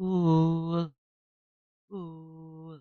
Cool, cool.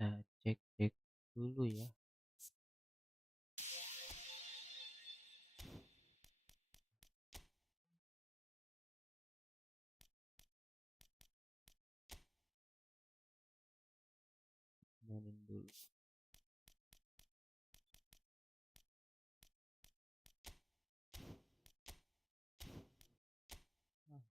Nah, cek-cek dulu ya. Mainin dulu. Ah,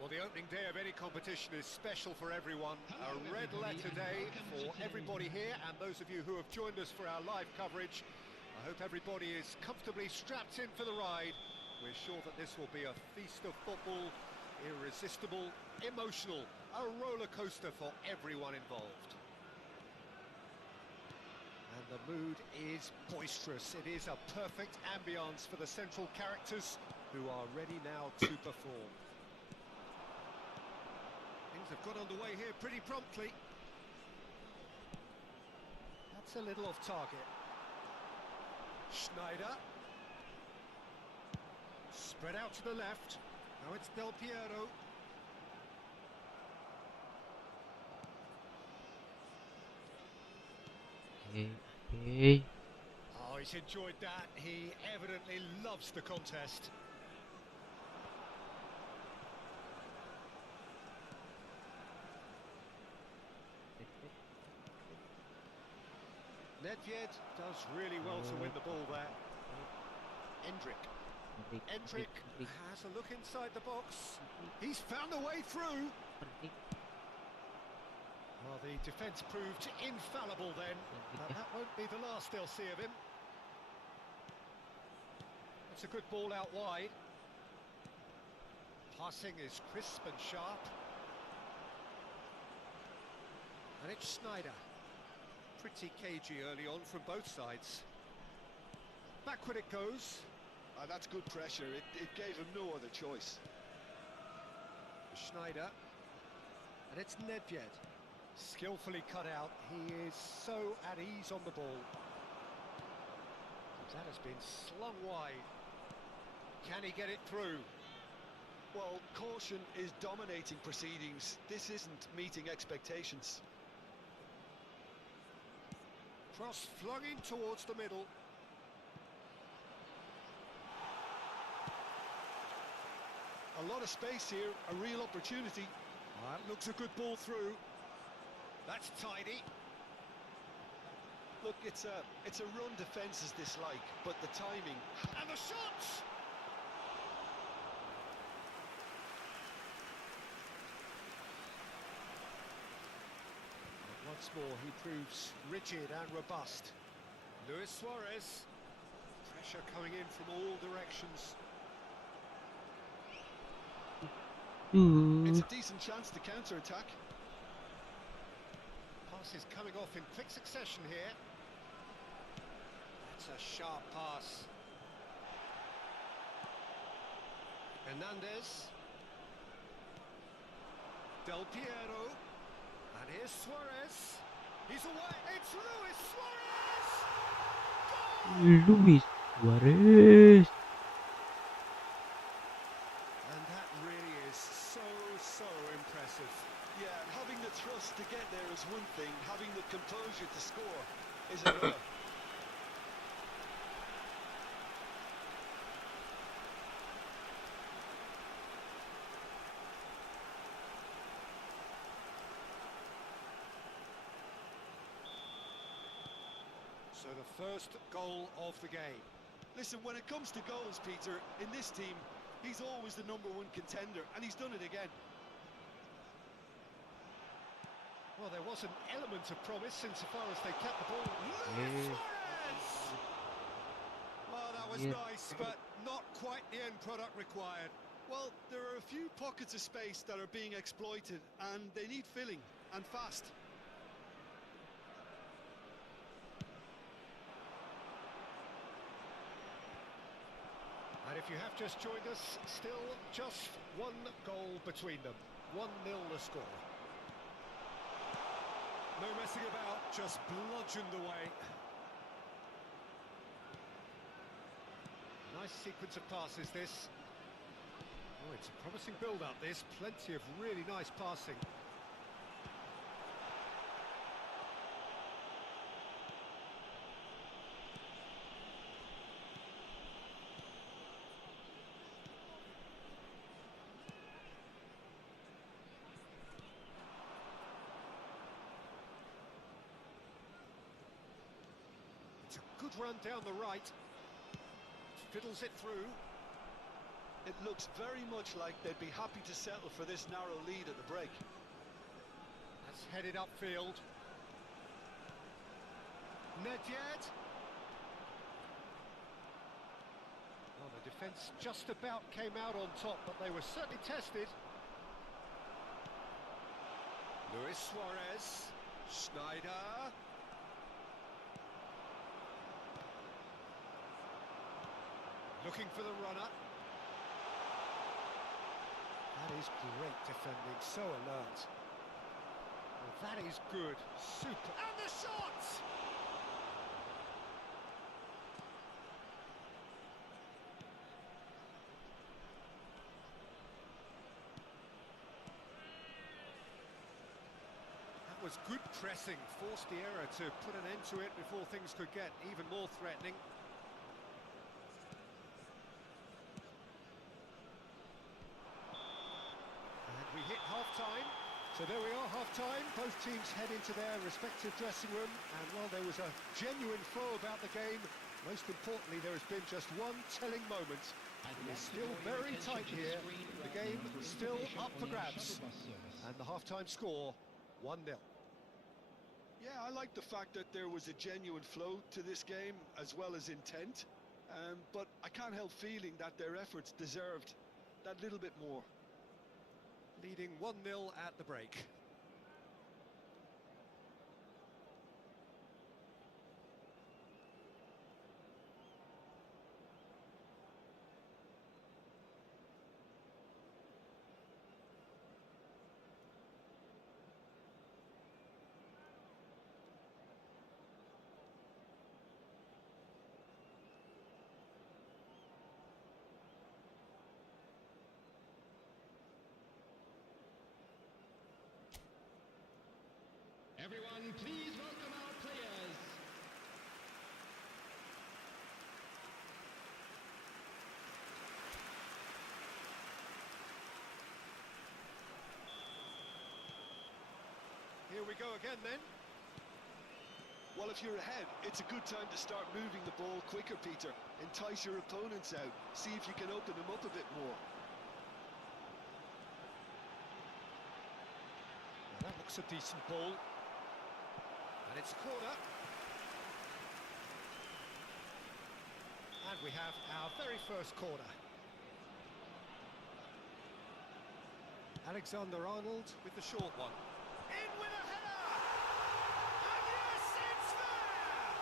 Well, the opening day of any competition is special for everyone. A red letter day for everybody here, and those of you who have joined us for our live coverage. I hope everybody is comfortably strapped in for the ride. We're sure that this will be a feast of football, irresistible, emotional, a roller coaster for everyone involved. And the mood is boisterous. It is a perfect ambience for the central characters. who are ready now to perform. Things have got underway here pretty promptly. That's a little off target. Schneider. Spread out to the left. Now it's Del Piero. Okay. Oh, he's enjoyed that. He evidently loves the contest. Nedved does really well to win the ball there. Endrick. Endrick has a look inside the box. He's found a way through. Well, the defence proved infallible then, but that won't be the last they'll see of him. That's a good ball out wide. Passing is crisp and sharp. And it's Schneider. Pretty cagey early on from both sides. Backward it goes. That's good pressure. It gave him no other choice. Schneider. And it's Nedved. Skillfully cut out. He is so at ease on the ball. That has been slung wide. Can he get it through? Well, caution is dominating proceedings. This isn't meeting expectations. Cross flung in towards the middle. A lot of space here, a real opportunity. That looks a good ball through. That's tidy. Look, it's a run defence is dislike, but the timing and the shots. Once more, he proves rigid and robust. Luis Suarez. Pressure coming in from all directions. It's a decent chance to counter-attack. Pass is coming off in quick succession here. That's a sharp pass. Hernandez. Del Piero. And here's Suarez. He's away. It's Luis Suarez! Goal! Luis Suarez. And that really is so impressive. Yeah, and having the thrust to get there is one thing, having the composure to score is another. So the first goal of the game. Listen, when it comes to goals, Peter, in this team, he's always the #1 contender, and he's done it again. Well, there was an element of promise insofar as they kept the ball. Luis Suarez! Well, that was nice, but not quite the end product required. Well, there are a few pockets of space that are being exploited, and they need filling, and fast. And if you have just joined us, still just one goal between them. 1-0 the score. No messing about, just bludgeoned away. Nice sequence of passes, this. Oh, it's a promising build-up, this. Plenty of really nice passing. It's a good run down the right. Fiddles it through. It looks very much like they'd be happy to settle for this narrow lead at the break. That's headed upfield. Nedved. Well, the defence just about came out on top, but they were certainly tested. Luis Suarez. Schneider. Looking for the runner. That is great defending, so alert. Well, that is good, super. And the shot! That was good pressing, forced the error to put an end to it before things could get even more threatening. And we hit half-time. So there we are, half-time. Both teams head into their respective dressing room, and while there was a genuine flow about the game, most importantly, there has been just one telling moment. It is still very tight here. The game still up for grabs. And the half-time score, 1-0. Yeah, I like the fact that there was a genuine flow to this game, as well as intent. But I can't help feeling that their efforts deserved that little bit more. Leading 1-0 at the break. Everyone, please welcome our players. Here we go again then. Well, if you're ahead, it's a good time to start moving the ball quicker, Peter. Entice your opponents out. See if you can open them up a bit more. Well, that looks a decent ball. And it's a corner. And we have our very first corner. Alexander-Arnold with the short one. In with a header! And yes, it's there!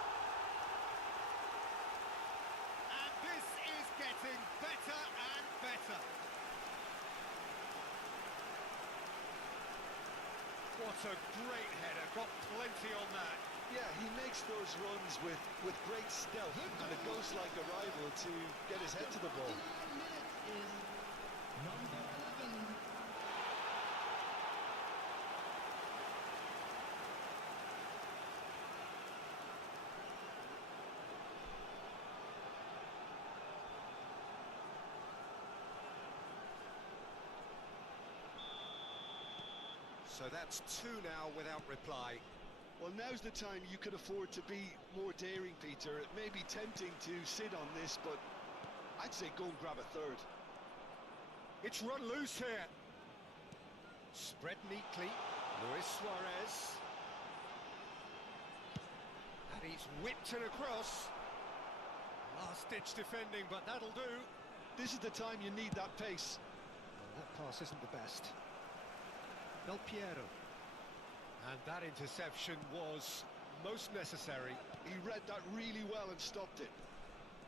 And this is getting better and better. What a great header, got plenty on that. Yeah, he makes those runs with great stealth and a ghost-like arrival to get his head to the ball. Number 11. So that's two now without reply. Well, now's the time you could afford to be more daring, Peter. It may be tempting to sit on this, but I'd say go and grab a third. It's run loose here. Spread neatly. Luis Suarez. And he's whipped it across. Last-ditch defending, but that'll do. This is the time you need that pace. Well, that pass isn't the best. Del Piero. And that interception was most necessary. He read that really well and stopped it.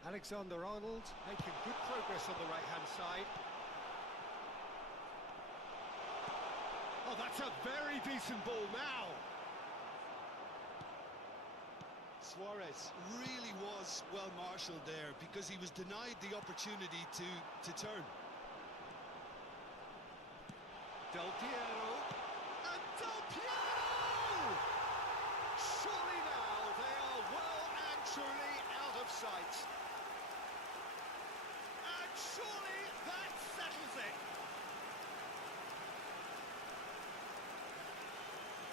Alexander-Arnold making good progress on the right-hand side. Oh, that's a very decent ball now. Suarez really was well marshalled there because he was denied the opportunity to turn. Del Piero. And Del Piero! Surely now they are well and truly out of sight. And surely that settles it.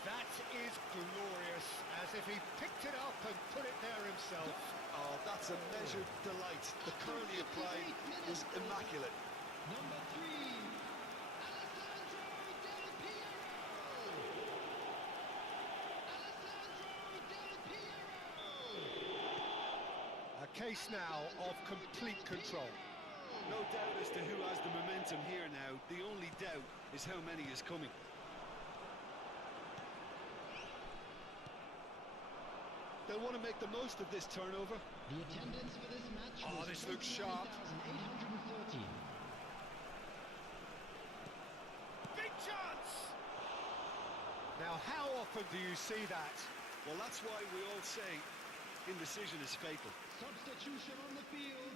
That is glorious, as if he picked it up and put it there himself. Oh, that's a measured delight. The curl he applied was immaculate. Number 3. A case now of complete control. No doubt as to who has the momentum here now. The only doubt is how many is coming. They'll want to make the most of this turnover. The attendance for this match Oh, was this looks sharp. 813. Now, how often do you see that? Well, that's why we all say indecision is fatal. Substitution on the field.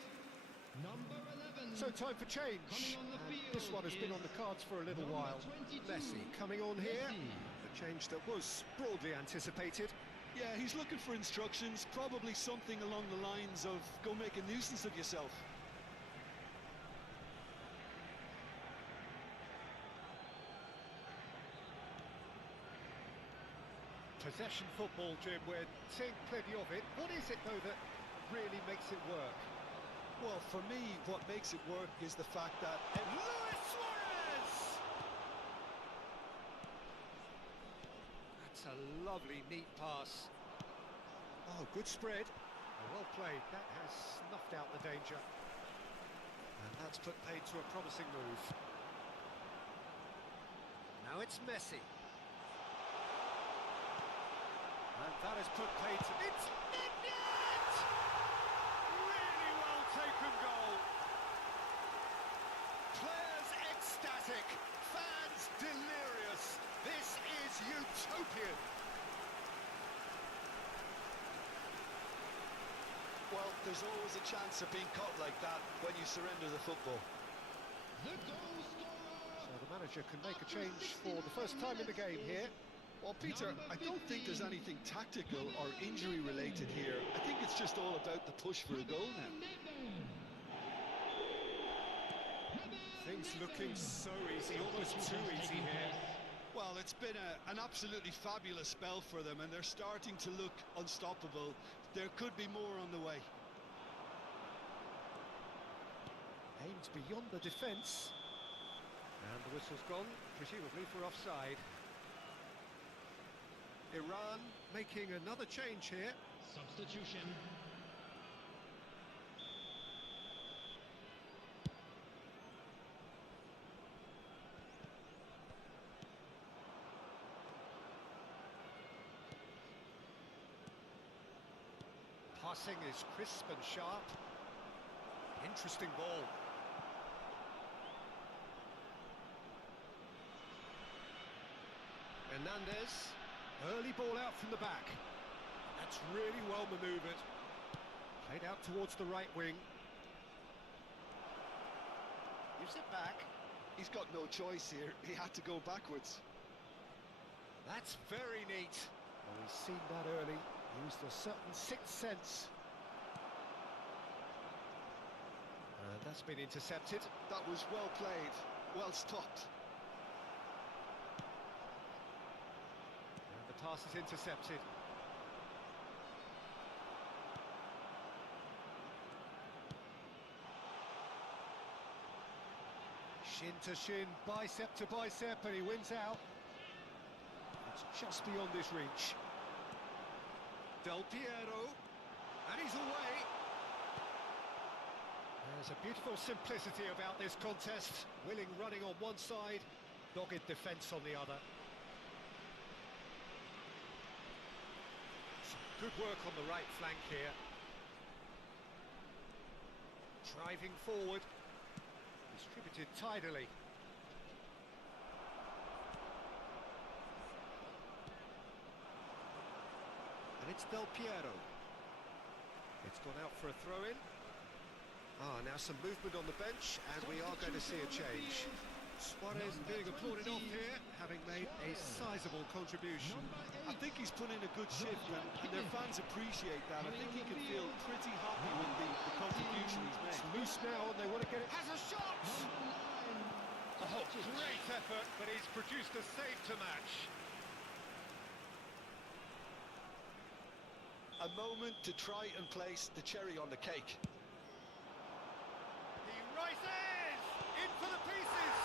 Number 11. So time for change. Coming on the And field this one has been on the cards for a little number while. 22. Messi coming on here. Messi. A change that was broadly anticipated. Yeah, he's looking for instructions, probably something along the lines of go make a nuisance of yourself. Possession football, Jim, we're seeing plenty of it. What is it, though, that really makes it work? Well, for me, what makes it work is the fact that... Luis Suarez! That's a lovely, neat pass. Oh, good spread. Well played. That has snuffed out the danger. And that's put paid to a promising move. Now it's Messi. And that has put paid to... It's Midnight! Really well taken goal. Players ecstatic. Fans delirious. This is utopian. Well, there's always a chance of being caught like that when you surrender the football. The goal scorer. So the manager can make a change for the first time in the game here. Well, Peter, I don't think there's anything tactical or injury-related here. I think it's just all about the push for a goal now. Things looking so easy, almost too easy here. Well, it's been an absolutely fabulous spell for them, and they're starting to look unstoppable. There could be more on the way. Aimed beyond the defence. And the whistle's gone, presumably for offside. Iran making another change here. Substitution. Passing is crisp and sharp. Interesting ball. Hernandez. Early ball out from the back. That's really well manoeuvred. Played out towards the right wing. Gives it back. He's got no choice here. He had to go backwards. That's very neat. Well, he's seen that early. Used a certain sixth sense. That's been intercepted. That was well played, well stopped. And the pass is intercepted. Shin to shin, bicep to bicep, and he wins out. It's just beyond his reach. Del Piero, and he's away. There's a beautiful simplicity about this contest. Willing running on one side, dogged defence on the other. Some good work on the right flank here. Driving forward. Distributed tidily. And it's Del Piero. It's gone out for a throw-in. Now some movement on the bench, and we are going to see a change. Suarez being applauded off here, having made a sizable contribution. I think he's put in a good shift, and their fans appreciate that. I think he can feel pretty happy with the contribution he's made. It's loose now, and they want to get it. Has a shot! Oh, great effort, but he's produced a save to match. A moment to try and place the cherry on the cake. He rises! In for the pieces!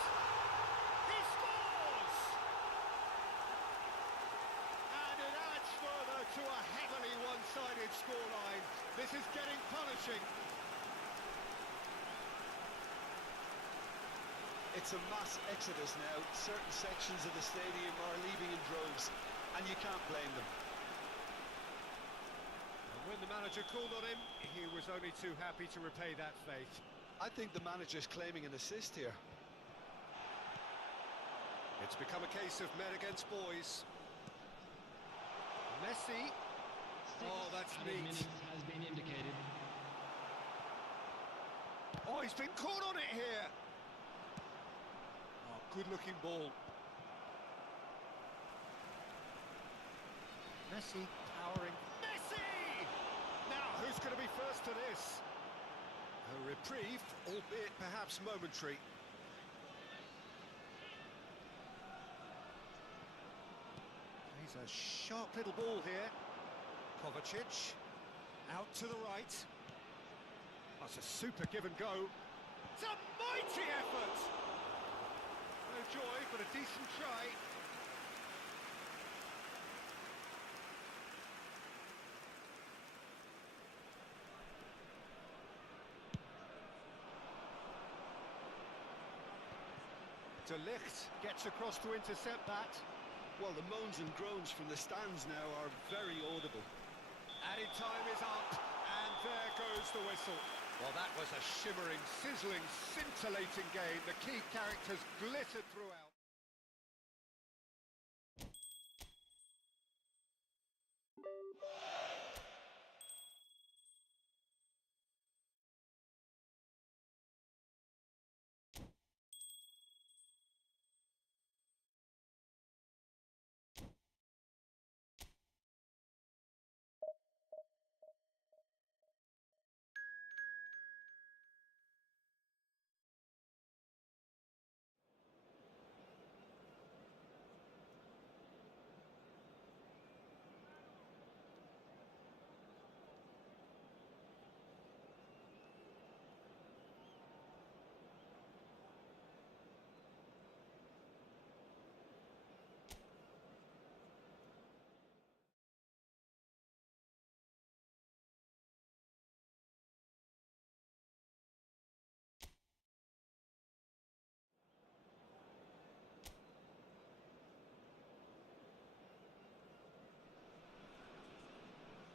He scores! And it adds further to a heavily one-sided scoreline. This is getting punishing. It's a mass exodus now. Certain sections of the stadium are leaving in droves, and you can't blame them. And when the manager called on him, he was only too happy to repay that faith. I think the manager's claiming an assist here. It's become a case of men against boys. Messi. Oh, that's Added neat. minutes has been indicated. Oh, he's been caught on it here. Oh, good-looking ball. Messi powering. Messi! Now, who's going to be first to this? A reprieve, albeit perhaps momentary. He's a sharp little ball here. Kovacic, out to the right. That's a super give and go. It's a mighty effort! No joy, but a decent try. De Ligt gets across to intercept that. Well, the moans and groans from the stands now are very audible. Added time is up, and there goes the whistle. Well, that was a shimmering, sizzling, scintillating game. The key characters glittered throughout.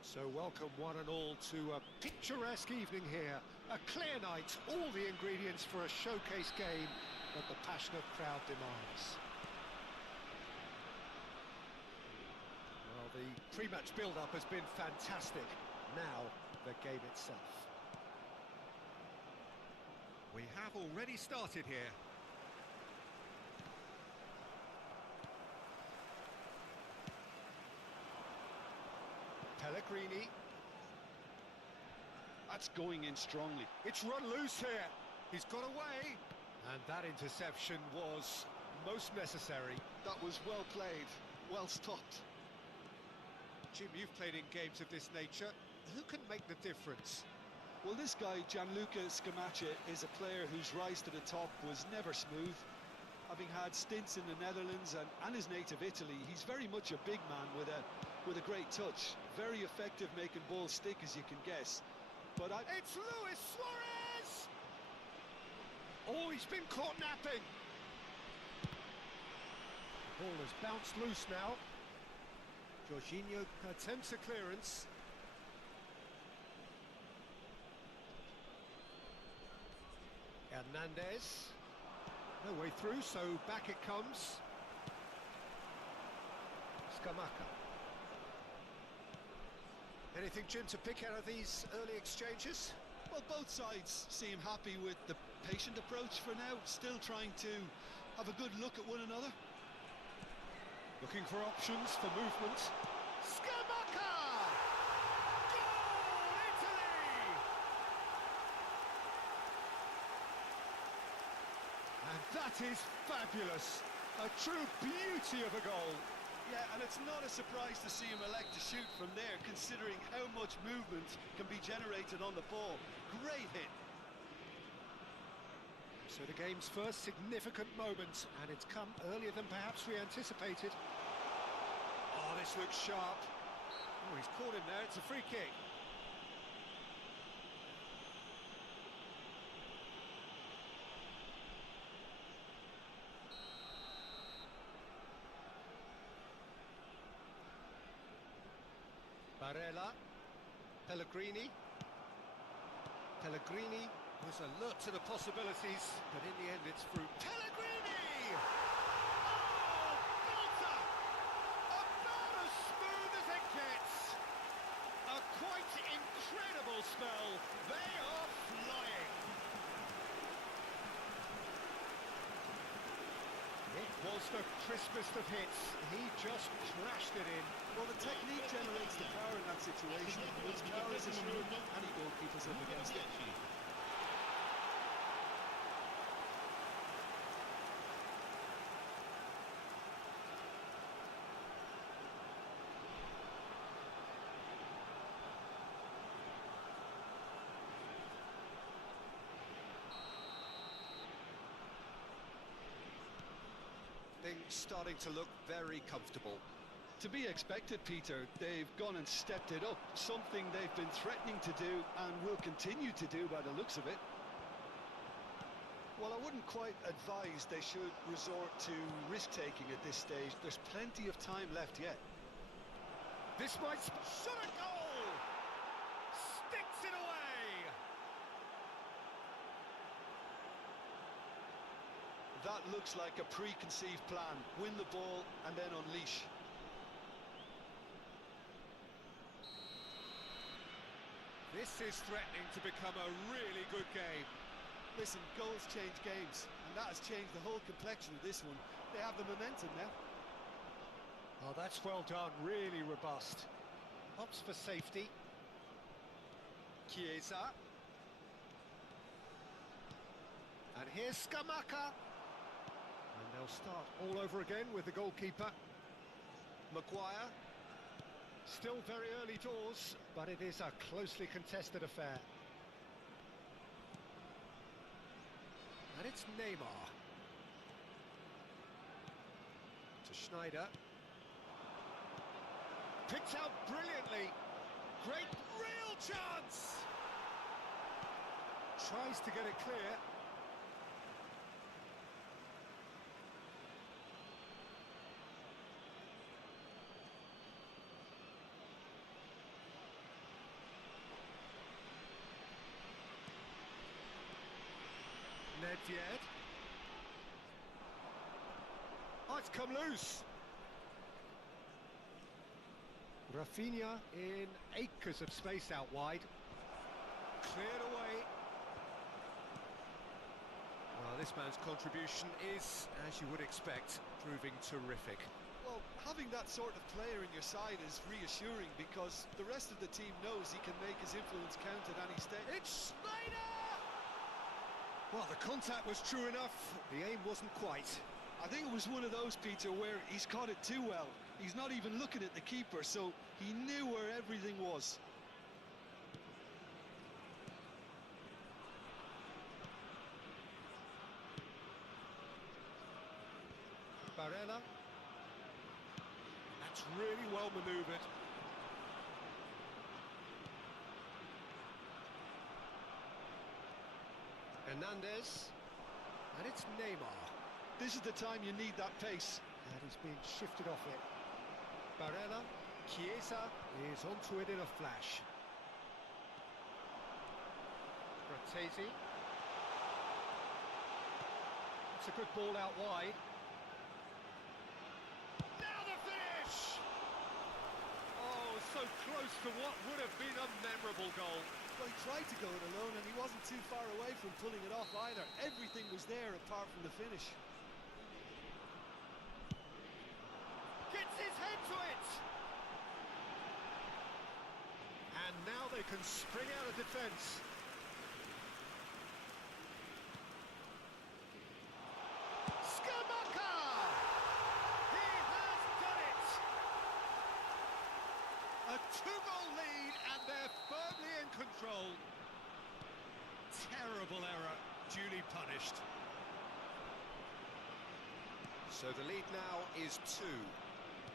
So welcome one and all to a picturesque evening here. A clear night, all the ingredients for a showcase game that the passionate crowd demands. Well, the pre-match build-up has been fantastic. Now, the game itself. We have already started here. Pellegrini. That's going in strongly. It's run loose here. He's got away. And that interception was most necessary. That was well played, well stopped. Jim, you've played in games of this nature. Who can make the difference? Well, this guy, Gianluca Scamacca, is a player whose rise to the top was never smooth. Having had stints in the Netherlands and his native Italy, he's very much a big man with a great touch. Very effective making balls stick, as you can guess. But It's Luis Suarez! Oh, he's been caught napping. The ball has bounced loose now. Jorginho attempts a clearance. Hernandez. No way through, so back it comes. Scamacca. Anything, Jim, to pick out of these early exchanges? well, both sides seem happy with the patient approach for now, still trying to have a good look at one another. Looking for options for movement. Scamacca! Goal, Italy! And that is fabulous. A true beauty of a goal. Yeah, and it's not a surprise to see him elect to shoot from there, considering how much movement can be generated on the ball. Great hit. So the game's first significant moment, and it's come earlier than perhaps we anticipated. Oh, this looks sharp. Oh, he's caught him there. It's a free kick. Barella, Pellegrini. Pellegrini was alert to the possibilities, but in the end it's through. Pellegrini! Oh, belter! About as smooth as it incredible spell. They are flying. It was the crispest of hits. He just crashed it in. Well, the technique generates the power in that situation, which power is assured any goalkeeper's up against it. Things starting to look very comfortable. To be expected, Peter. They've gone and stepped it up, something they've been threatening to do and will continue to do by the looks of it. Well, I wouldn't quite advise they should resort to risk-taking at this stage. There's plenty of time left yet. This might shot a goal! Sticks it away! That looks like a preconceived plan. Win the ball and then unleash. This is threatening to become a really good game. Listen, goals change games, and that has changed the whole complexion of this one. They have the momentum now. Oh, that's well done, really robust. Hops for safety. Chiesa. And here's Scamacca. And they'll start all over again with the goalkeeper. Maguire. Still very early doors, but it is a closely contested affair. And it's Neymar. To Schneider. Picked out brilliantly. Great, real chance! Tries to get it clear. Nedved. Oh, it's come loose. Rafinha in acres of space out wide. Cleared away. Well, this man's contribution is, as you would expect, proving terrific. Well, having that sort of player in your side is reassuring because the rest of the team knows he can make his influence count at any stage. It's Schneider! Well, the contact was true enough. The aim wasn't quite. I think it was one of those, Peter, where he's caught it too well. He's not even looking at the keeper, so he knew where everything was. Barella. That's really well manoeuvred. Hernandez. And it's Neymar. This is the time you need that pace. And he's being shifted off it. Barella. Chiesa is onto it in a flash. Fratesi. It's a good ball out wide. Now the finish! Oh, so close to what would have been a memorable goal. Well, he tried to go it alone and he wasn't too far away from pulling it off either. Everything was there apart from the finish. Gets his head to it! And now they can spring out of defence. Scamacca! He has done it! A two-goal lead and they're firmly in control. Terrible error, duly punished. So the lead now is 2.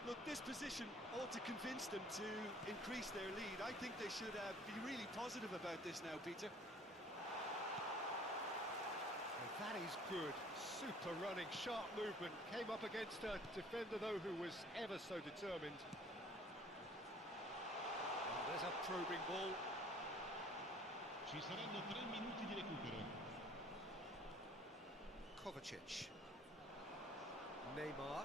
Look, this position ought to convince them to increase their lead. I think they should be really positive about this now, Peter. And that is good. Super running, sharp movement. Came up against a defender, though, who was ever so determined. Oh, there's a probing ball. Ci saranno 3 minuti di recupero. Kovacic. Neymar.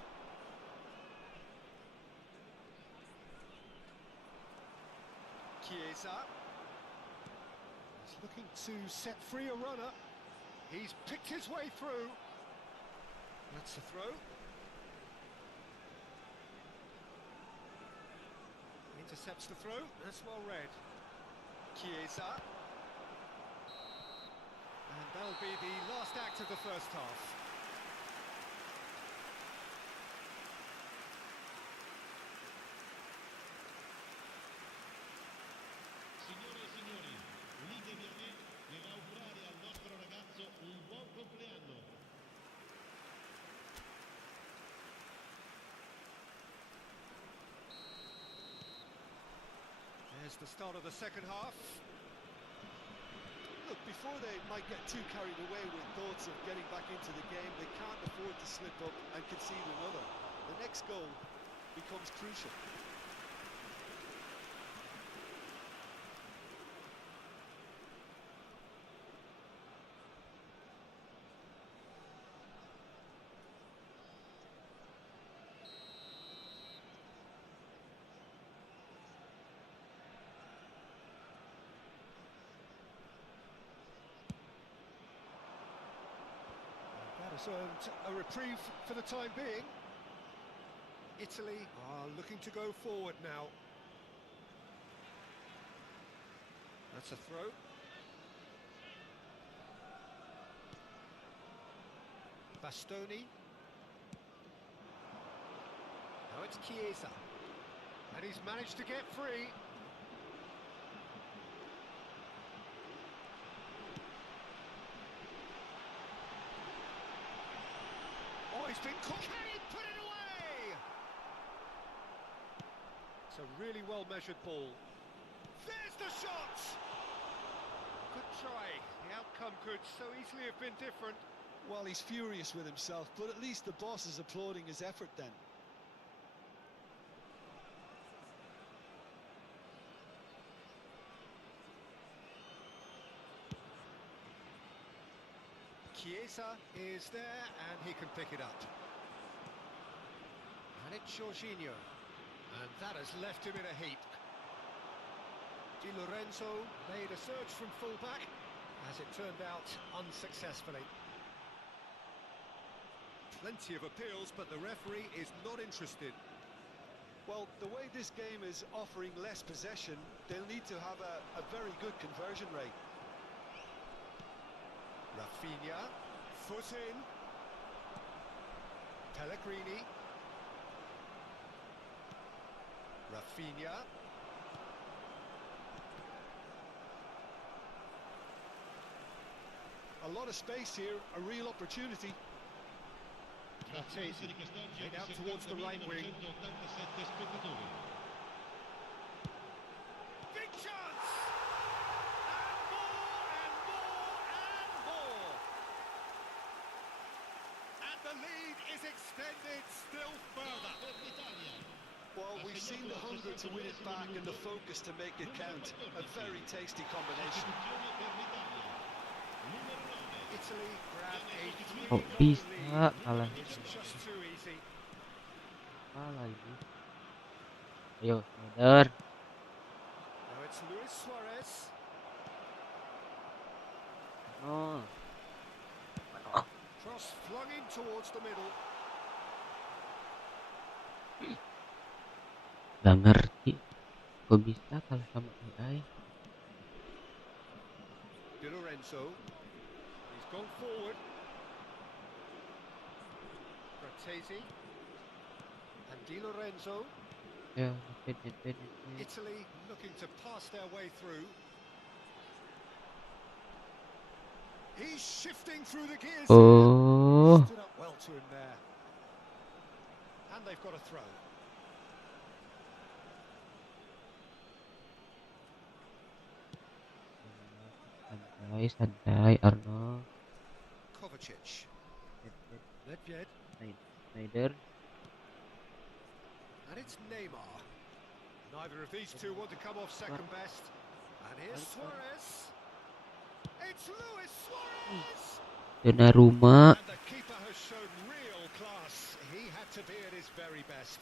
Chiesa. He's looking to set free a runner. He's picked his way through. That's the throw. Intercepts the throw. That's well read. Chiesa. And that'll be the last act of the first half. Signore e signori, unitevi a me nell'augurare al nostro ragazzo un buon compleanno. There's the start of the second half. Look, before they might get too carried away with thoughts of getting back into the game, they can't afford to slip up and concede another. The next goal becomes crucial. That has earned a reprieve for the time being. Italy are looking to go forward now. That's a throw. Bastoni. Now it's Chiesa. And he's managed to get free. Oh, he's been caught. Can he put it away? It's a really well-measured ball. There's the shot! Good try. The outcome could so easily have been different. Well, he's furious with himself, but at least the boss is applauding his effort then. Chiesa is there and he can pick it up. And it's Jorginho. And that has left him in a heap. Di Lorenzo made a search from fullback, as it turned out unsuccessfully. Plenty of appeals, but the referee is not interested. Well, the way this game is offering less possession, they'll need to have a very good conversion rate. Rafinha, foot in. Pellegrini. Rafinha. A lot of space here, a real opportunity. Grazie di quest'oggi Made out towards the right wing. 1987 spettatori. Big chance! And more, and more, and more! And the lead is extended still further. Per l'Italia. Well, we've seen the hunger to win it back and the focus to make it count. A very tasty combination. Sostituzione per l'Italia. Numero 9. Italy grab a Kok 3-goal bisa lead. kalah? It's just too easy. Kalah ini. Ayo, Schneider. Now it's Luis Suarez. Oh, Cross flung in towards the middle. gak ngerti. Kok bisa kalah sama AI? Di Lorenzo. He's gone forward. Frattesi. And Di Lorenzo. Ya, defend. Italy looking to pass their way through. He's shifting through the gears. Oh, Stood up well to him there. And they've got a throw. santai, Arnold. Kovacic. Nedved. Schneider. And it's Neymar. Neither of these two want to come off second best. And here's Suarez. It's Luis Suarez! Donnarumma. And the keeper has shown real class. He had to be at his very best.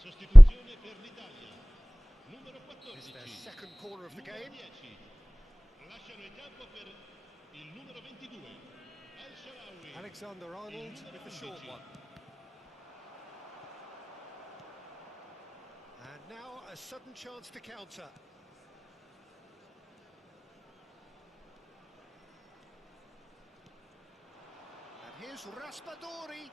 Sostituzione per l'Italia. numero It's 14. their second corner of the Numero game. 10. Lasciano il campo per il numero 22. El Shaarawy. Alexander-Arnold Il numero with the short 11. one. And now a sudden chance to counter. And here's Raspadori.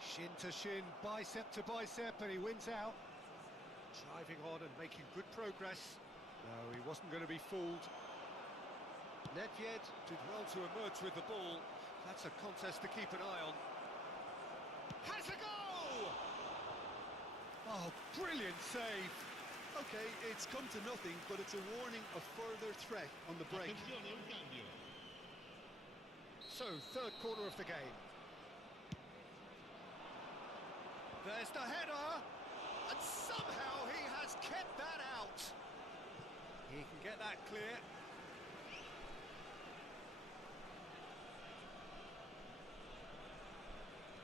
Shin to shin, bicep to bicep, and he wins out. Driving on and making good progress. No, he wasn't going to be fooled. Nedved did well to emerge with the ball. That's a contest to keep an eye on. Has a goal! Oh, brilliant save. Okay, it's come to nothing, but it's a warning of further threat on the break. Attenzione, un cambio. So, third quarter of the game. There's the header, and somehow he has kept that out. He can get that clear.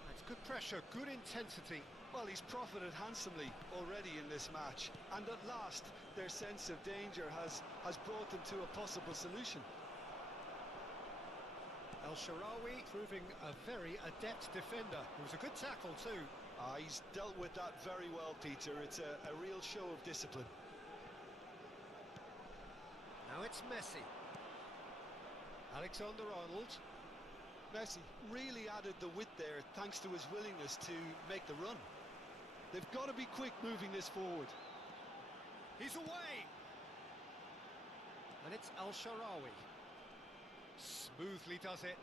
That's good pressure, good intensity. Well, he's profited handsomely already in this match, and at last their sense of danger has brought them to a possible solution. El Shaarawy proving a very adept defender. It was a good tackle too. He's dealt with that very well, Peter. It's a real show of discipline. Now it's Messi. Alexander-Arnold. Messi really added the width there thanks to his willingness to make the run. They've got to be quick moving this forward. He's away! And it's El Shaarawy. Smoothly does it.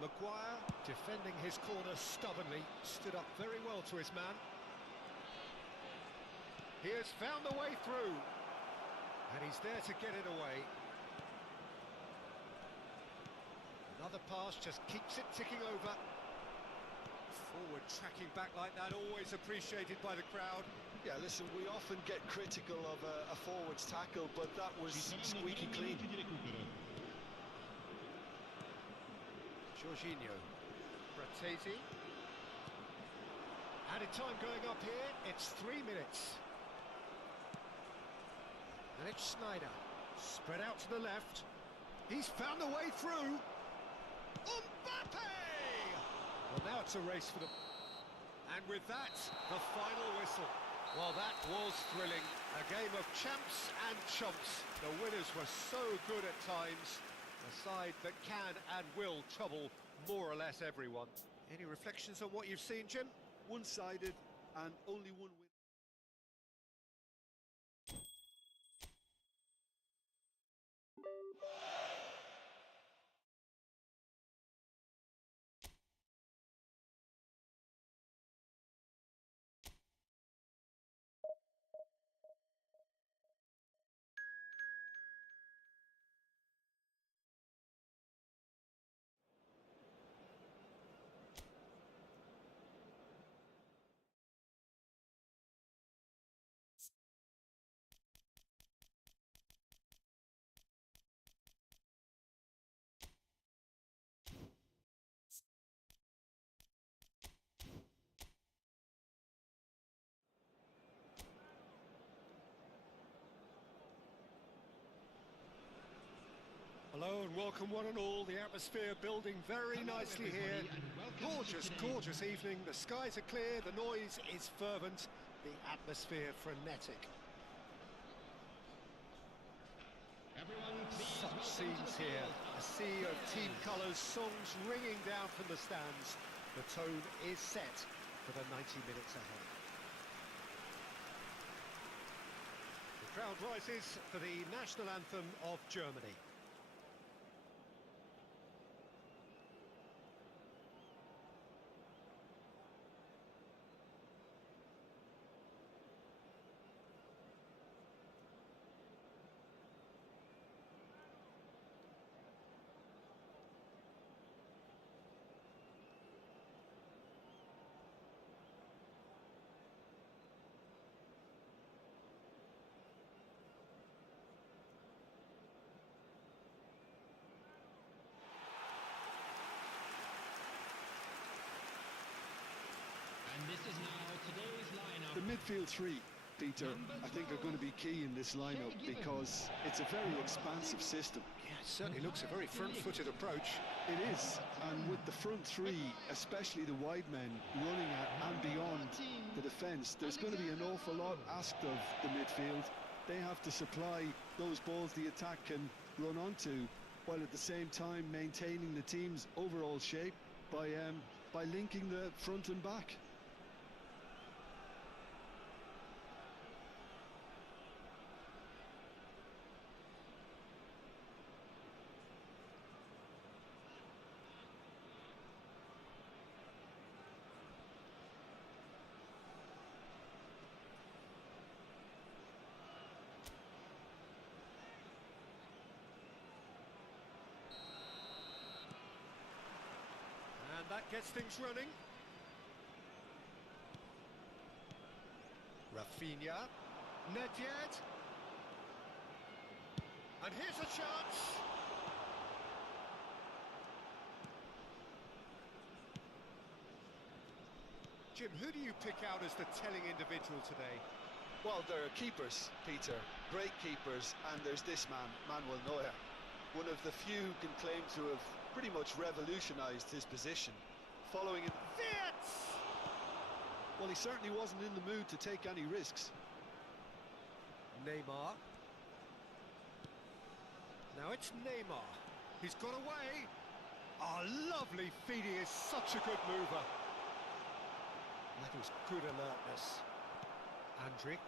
Maguire, defending his corner stubbornly, stood up very well to his man. He has found a way through. And he's there to get it away. Another pass just keeps it ticking over. Forward tracking back like that, always appreciated by the crowd. Yeah, listen, we often get critical of a forward's tackle, but that was squeaky clean. Minuti di recupero. Jorginho. Fratesi. Added time going up here, it's 3 minutes. And it's Snyder. Spread out to the left. He's found a way through. Mbappe! Well, now it's a race for the... And with that, the final whistle. Well, that was thrilling. A game of champs and chumps. The winners were so good at times. A side that can and will trouble more or less everyone. Any reflections on what you've seen, Jim? One-sided and only one win. Hello and welcome one and all. The atmosphere building very nicely here. Gorgeous, gorgeous evening. The skies are clear, the noise is fervent, the atmosphere frenetic. Such scenes here. A sea of team colours, songs ringing down from the stands. The tone is set for the 90 minutes ahead. The crowd rises for the national anthem of Germany. midfield three, Peter, I think are going to be key in this lineup because it's a very expansive system. Yeah, it certainly looks a very front-footed approach. It is, and with the front three, especially the wide men running at and beyond the defence, there's going to be an awful lot asked of the midfield. They have to supply those balls the attack can run onto, while at the same time maintaining the team's overall shape by linking the front and back. And that gets things running. Rafinha. Not yet. And here's a chance. Jim, who do you pick out as the telling individual today? Well, there are keepers, Peter, great keepers, and there's this man, Manuel Neuer. One of the few who can claim to have pretty much revolutionised his position. Following in... Fits! Well, he certainly wasn't in the mood to take any risks. Neymar. Now it's Neymar. He's got away. Oh, lovely feed. He is such a good mover. That was good alertness. Andrik.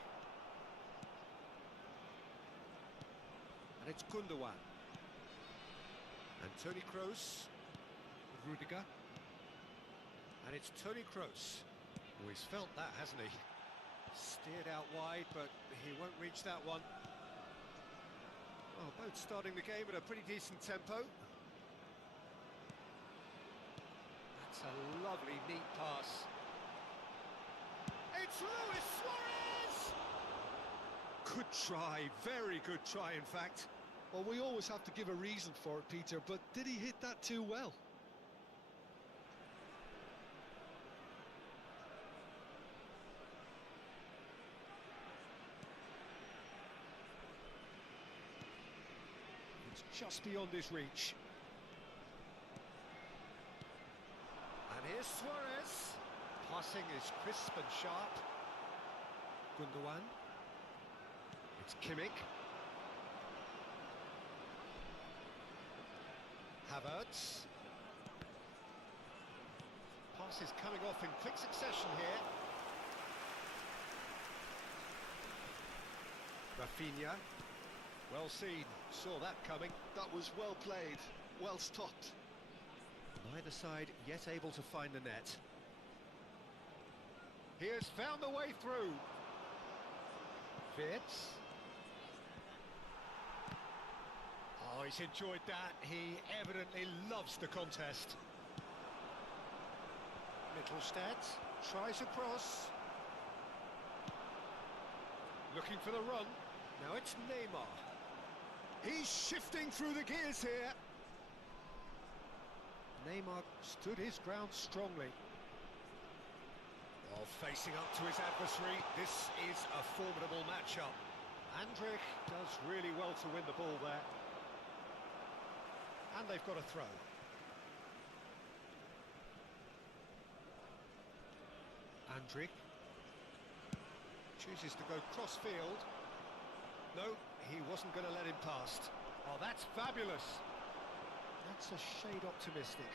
And it's Gundogan. And Toni Kroos. Rudiger. And it's Toni Kroos. Oh, he's felt that, hasn't he? Steered out wide, but he won't reach that one. Well, both starting the game at a pretty decent tempo. That's a lovely, neat pass. It's Luis Suarez! Good try, very good try, in fact. Well, we always have to give a reason for it, Peter, but did he hit that too well? It's just beyond his reach. And here's Suarez. Passing is crisp and sharp. Gundogan. It's Kimmich. Havertz. Pass is coming off in quick succession here. Rafinha. Well seen, saw that coming. That was well played, well stopped. Neither side yet able to find the net. He has found the way through. Fits. Oh, he's enjoyed that. He evidently loves the contest. Mittelstadt tries a cross. Looking for the run. Now it's Neymar. He's shifting through the gears here. Neymar stood his ground strongly. While facing up to his adversary, this is a formidable matchup. Andrik does really well to win the ball there. And they've got a throw. Andrik chooses to go cross-field. No, he wasn't going to let him past. Oh, that's fabulous. That's a shade optimistic.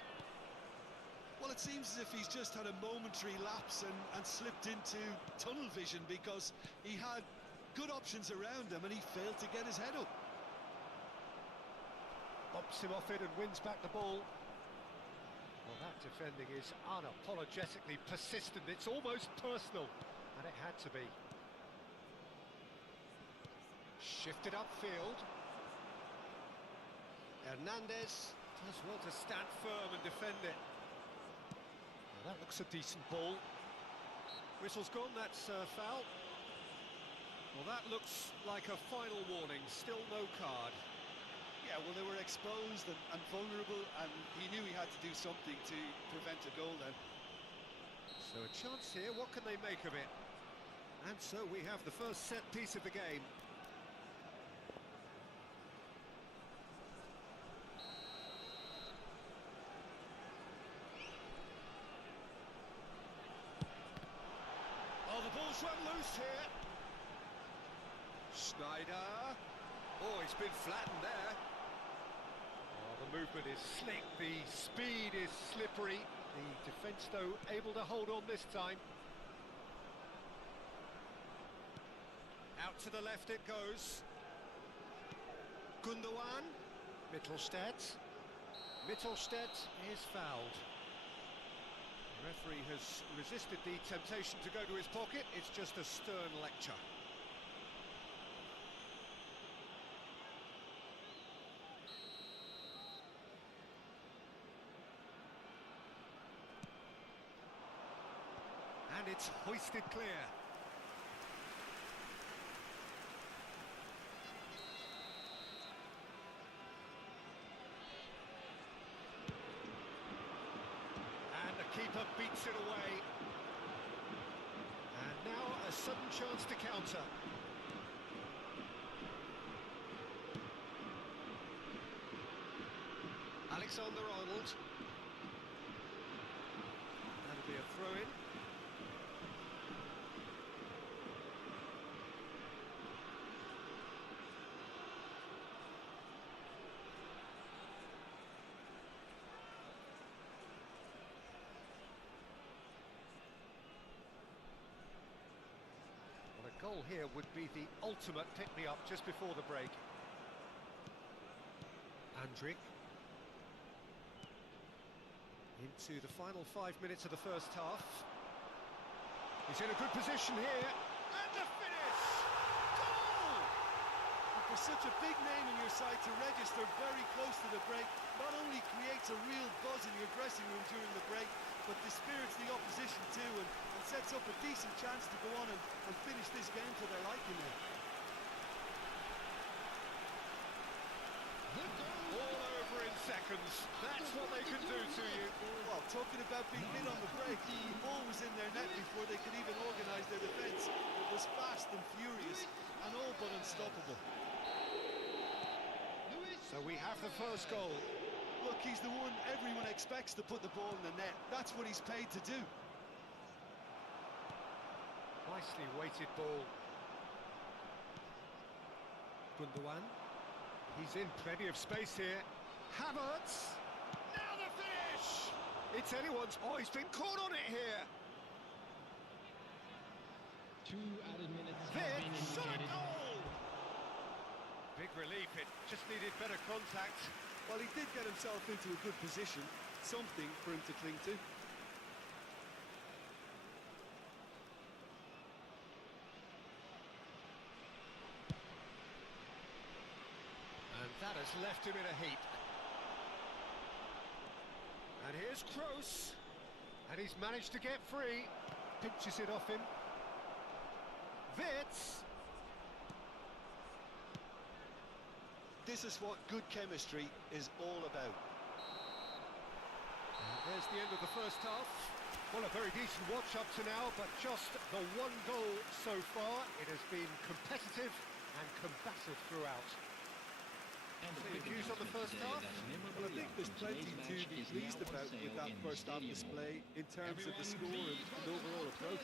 Well, it seems as if he's just had a momentary lapse and slipped into tunnel vision because he had good options around him and he failed to get his head up. Bumps him off it and wins back the ball. Well, that defending is unapologetically persistent. It's almost personal, and it had to be. Shifted upfield. Hernandez does well to stand firm and defend it. Well, that looks a decent ball. Whistle's gone, that's foul. Well, that looks like a final warning, still no card. Yeah, well, they were exposed and vulnerable, and he knew he had to do something to prevent a goal then. So a chance here, what can they make of it? And so we have the first set piece of the game. Oh, the ball's run loose here. Schneider. Oh, he's been flattened there. Oh, the movement is slick, the speed is slippery. The defence, though, able to hold on this time. Out to the left it goes. Gundogan. Mittelstädt. Mittelstädt is fouled. The referee has resisted the temptation to go to his pocket. It's just a stern lecture. And it's hoisted clear. And the keeper beats it away. And now a sudden chance to counter. Alexander-Arnold. That'll be a throw-in. Goal here would be the ultimate pick-me-up just before the break. Andrik. Into the final 5 minutes of the first half. He's in a good position here. And the finish! Goal! And for such a big name in your side to register very close to the break, not only creates a real buzz in your dressing room during the break, but dispirits the opposition too, and sets up a decent chance to go on and finish this game to their liking there. All over in seconds. That's what they can do to you. Well, talking about being hit on the break, the ball was in their net before they could even organise their defence. It was fast and furious, and all but unstoppable. So we have the first goal. Look, he's the one everyone expects to put the ball in the net. That's what he's paid to do. Nicely weighted ball. Gundogan. He's in plenty of space here. Havertz. Now the finish! It's anyone's. Oh, he's been caught on it here. 2 added minutes have Vic, been shot a indicated. goal! Big relief, it just needed better contact. Well, he did get himself into a good position. Something for him to cling to. And that has left him in a heap. And here's Kroos. And he's managed to get free. Pinches it off him. Wits. This is what good chemistry is all about. And there's the end of the first half. Well, a very decent watch up to now, but just the one goal so far. It has been competitive and combative throughout. Any views on the first half? Well, I think there's plenty to be pleased about with that first half display in terms of the score and overall approach.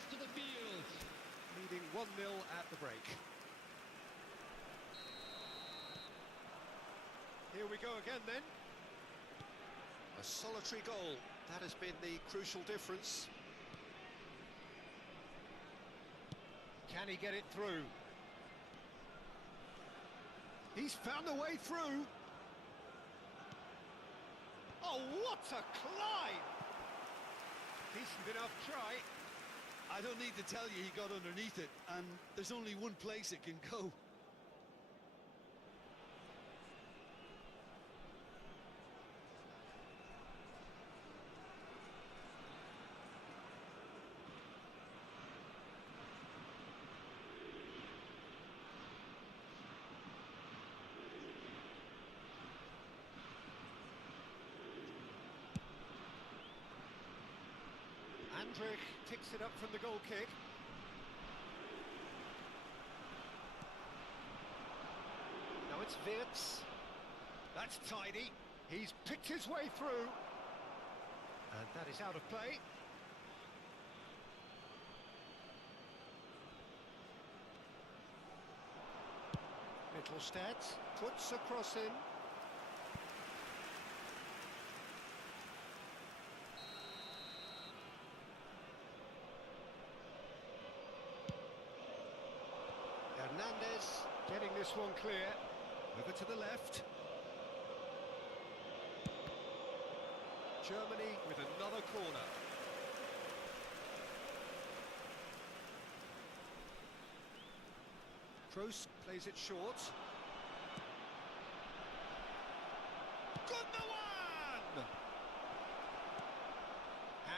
Leading 1-0 at the break. Here we go again then. A solitary goal. That has been the crucial difference. Can he get it through? He's found a way through. Oh, what a climb! Decent enough try. I don't need to tell you he got underneath it, and there's only one place it can go. Andrik picks it up from the goal kick. it's Wirtz. That's tidy. He's picked his way through. And that is out of play. Mittelstadt puts a cross in. Hernandez getting this one clear. Over to the left. Germany with another corner. Kroos plays it short. Gundogan!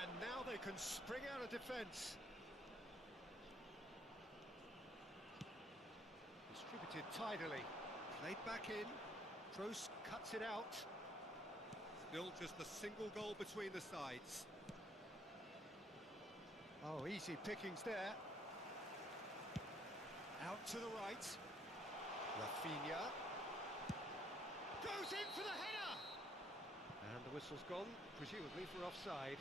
And now they can spring out of defence. Distributed tidily. Played back in. Kroos cuts it out. Still just a single goal between the sides. Oh, easy pickings there. Out to the right. Rafinha. Goes in for the header! And the whistle's gone, presumably for offside.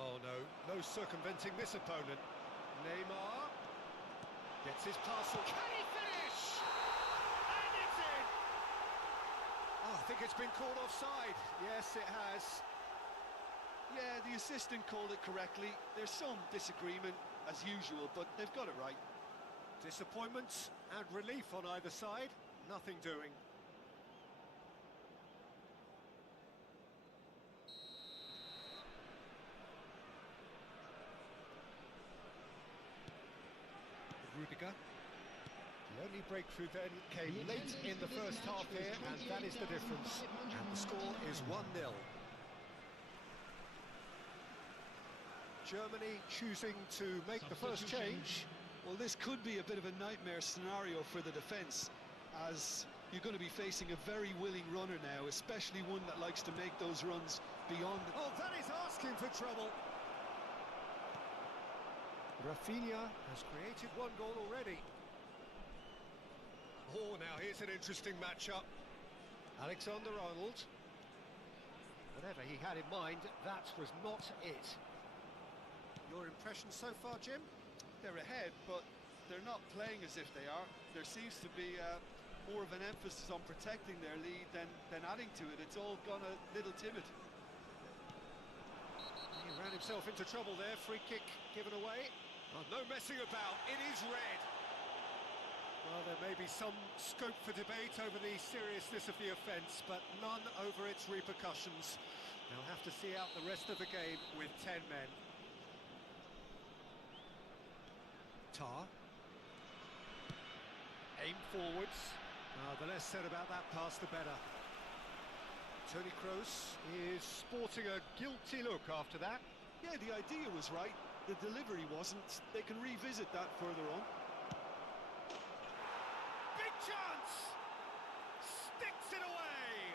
Oh no, no circumventing this opponent. Neymar gets his parcel. Can he finish? And it's in! Oh, I think it's been called offside. Yes, it has. Yeah, the assistant called it correctly. There's some disagreement, as usual, but they've got it right. Disappointment and relief on either side. Nothing doing. Rudiger. The only breakthrough then came late in the first half here, and that is the difference. And the score is 1-0. Germany choosing to make the first change. Well, this could be a bit of a nightmare scenario for the defence, as you're going to be facing a very willing runner now, especially one that likes to make those runs beyond the... Oh, that is asking for trouble. Rafinha has created one goal already. Oh, now here's an interesting matchup. Alexander-Arnold. Whatever he had in mind, that was not it. Your impression so far, Jim? They're ahead, but they're not playing as if they are. There seems to be more of an emphasis on protecting their lead than adding to it. It's all gone a little timid. He ran himself into trouble there. Free kick given away. Oh, no messing about. It is red. Well, there may be some scope for debate over the seriousness of the offence, but none over its repercussions. They'll have to see out the rest of the game with 10 men. Tar. Aim forwards. The less said about that pass, the better. Toni Kroos is sporting a guilty look after that. Yeah, the idea was right. The delivery wasn't. They can revisit that further on. Big chance! Sticks it away!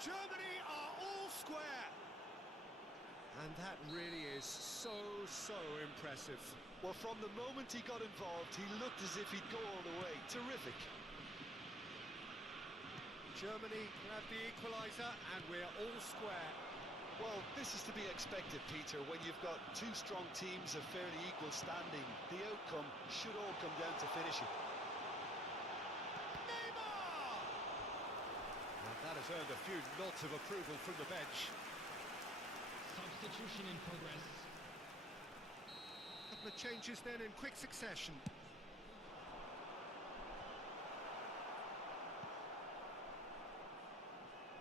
Germany are all square! And that really is so impressive. Well, from the moment he got involved, he looked as if he'd go all the way. Terrific. Germany grab the equaliser, and we're all square. Well, this is to be expected, Peter, when you've got two strong teams of fairly equal standing. The outcome should all come down to finishing. Neymar! And that has earned a few nods of approval from the bench. Substitution in progress. A couple of changes then in quick succession.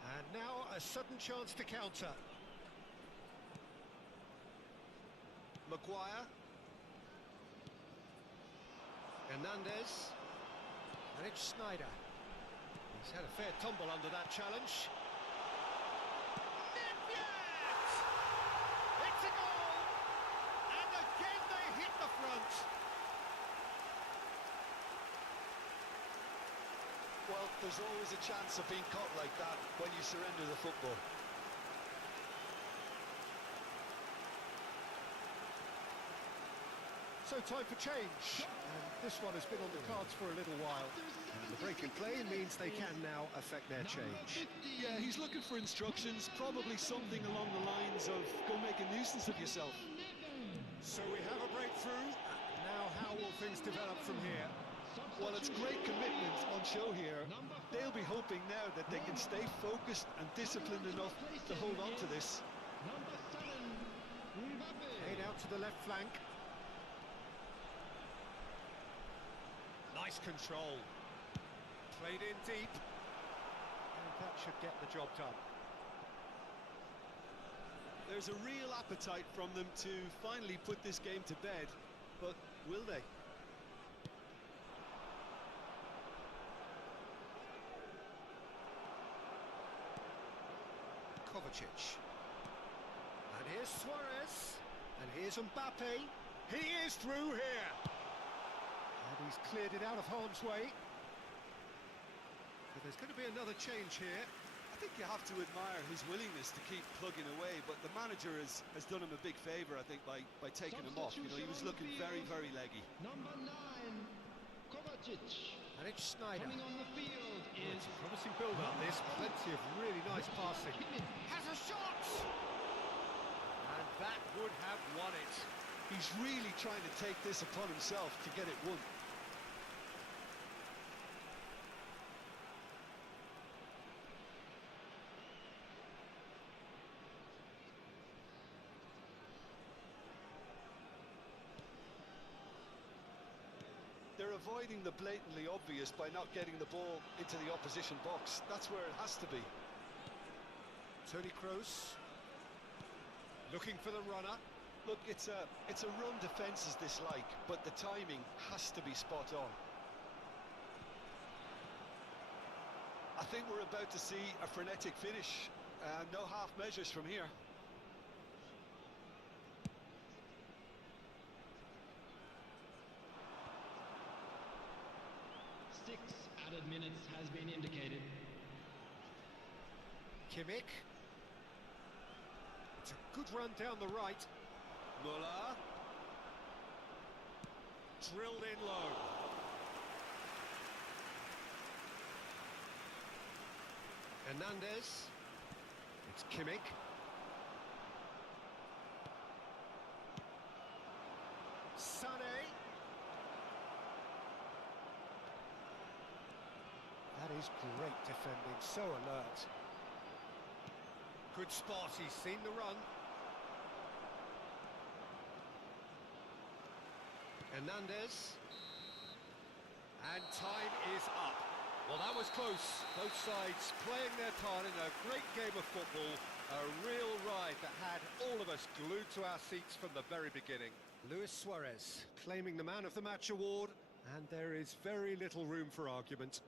And now a sudden chance to counter. Maguire. Hernandez. And it's Snyder. He's had a fair tumble under that challenge. It's a goal! And again they hit the front. There's always a chance of being caught like that when you surrender the football. So time for change, and this one has been on the cards for a little while. And the break in play means they can now affect their change. Yeah, he's looking for instructions, probably something along the lines of go make a nuisance of yourself. So we have a breakthrough. Now how will things develop from here? Well, it's great commitment on show here. They'll be hoping now that they can stay focused and disciplined enough to hold on to this. Played out to the left flank. Nice control. Played in deep. And that should get the job done. There's a real appetite from them to finally put this game to bed, but will they? Kovacic. And here's Suarez. And here's Mbappe. He is through here. And he's cleared it out of harm's way. So there's going to be another change here. I think you have to admire his willingness to keep plugging away, but the manager has done him a big favour, I think, by taking him off. You know, he was looking very, very leggy. Number 9, Kovacic. And it's Snyder. Coming on the field is It's a promising build-up, this. Plenty of really nice passing. Has a shot! And that would have won it. He's really trying to take this upon himself to get it won. They're avoiding the blatantly obvious by not getting the ball into the opposition box. That's where it has to be. Toni Kroos. Looking for the runner. Look, it's a run defence is dislike, but the timing has to be spot on. I think we're about to see a frenetic finish. No half measures from here. Six added minutes has been indicated. Kimmich. It's a good run down the right. Muller. Drilled in low. Hernandez. It's Kimmich. Sané. That is great defending, so alert. Good spot, he's seen the run. Hernandez. And time is up. Well, that was close. Both sides playing their part in a great game of football. A real ride that had all of us glued to our seats from the very beginning. Luis Suarez claiming the Man of the Match award, and there is very little room for argument.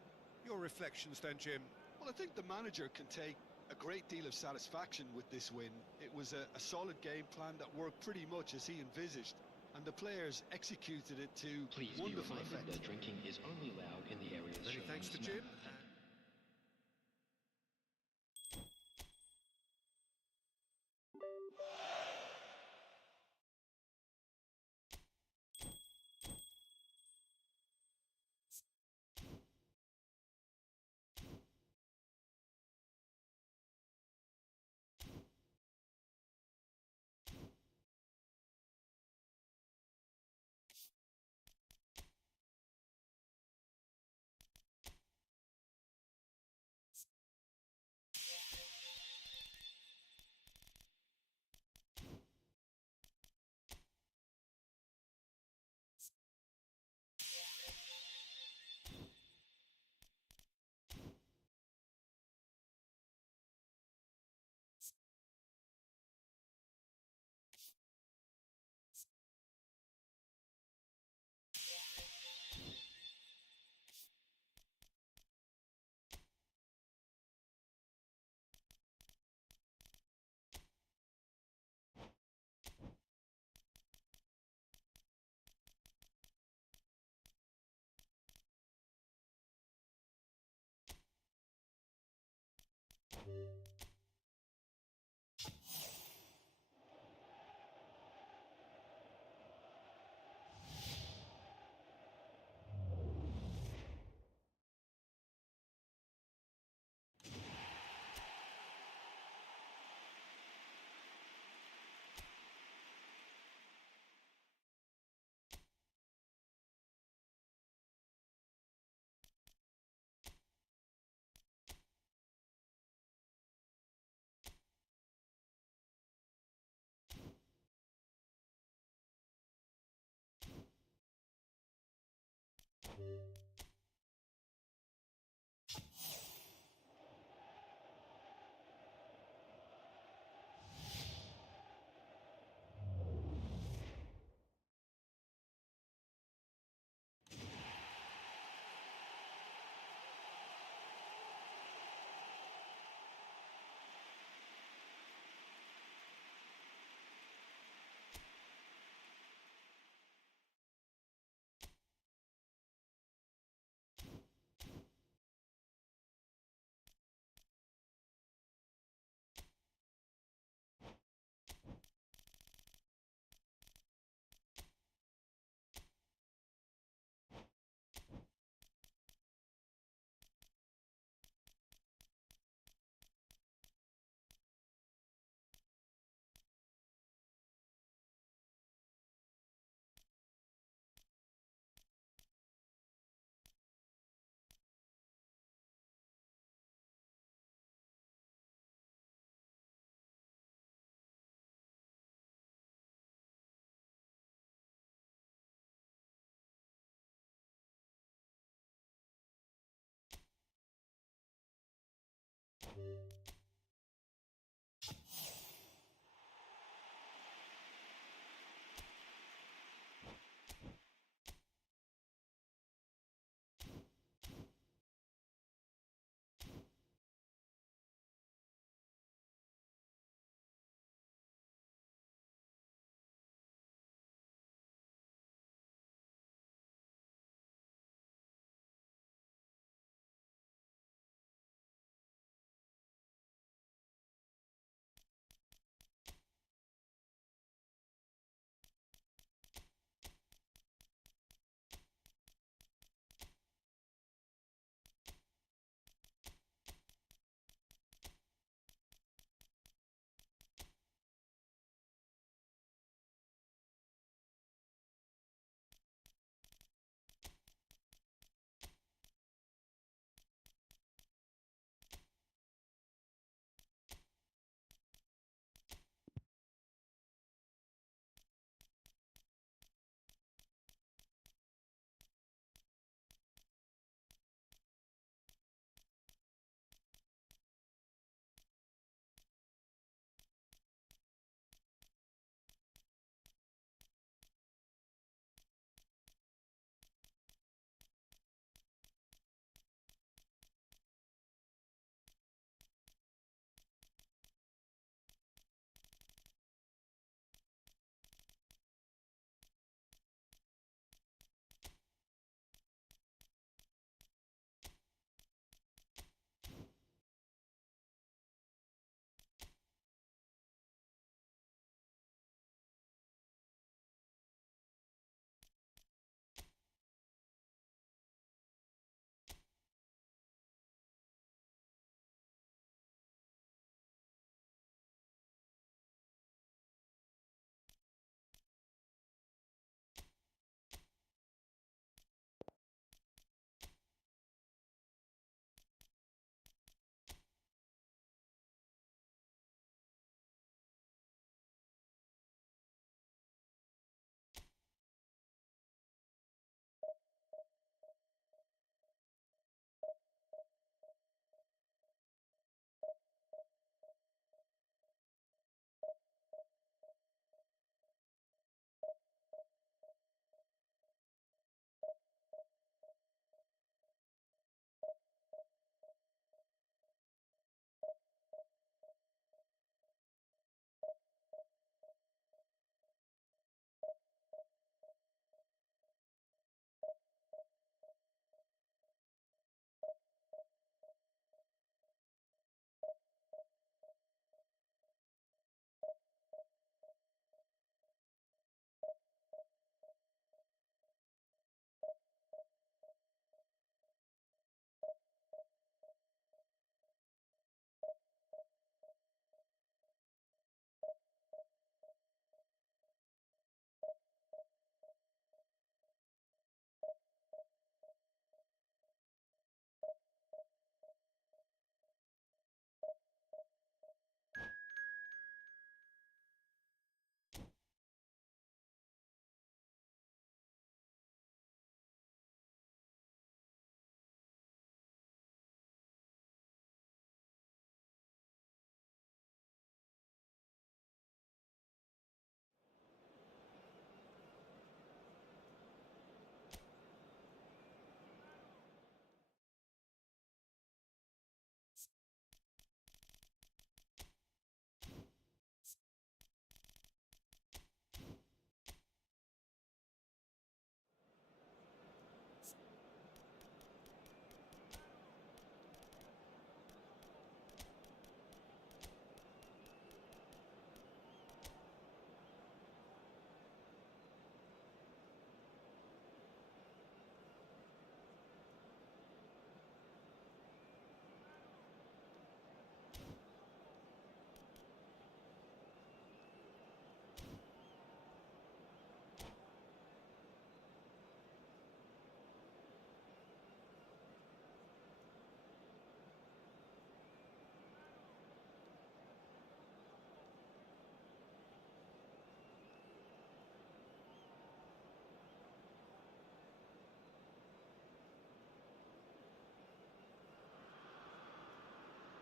Your reflections then, Jim? Well, I think the manager can take a great deal of satisfaction with this win. It was a solid game plan that worked pretty much as he envisaged, and the players executed it to Please be wonderful reminded effect. that drinking is only allowed in the areas Many shown thanks on to this Jim. map.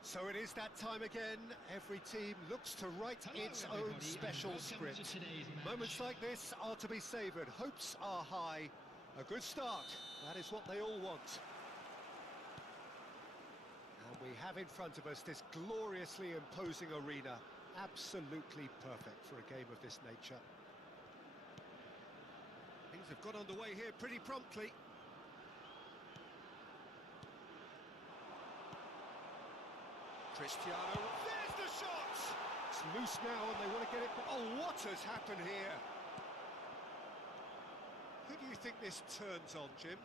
So it is that time again. Every team looks to write its own special script. Moments like this are to be savoured. Hopes are high. A good start. That is what they all want. And we have in front of us this gloriously imposing arena. Absolutely perfect for a game of this nature. Things have got underway here pretty promptly. Cristiano, there's the shot! It's loose now and they want to get it... Oh, what has happened here? Who do you think this turns on, Jim?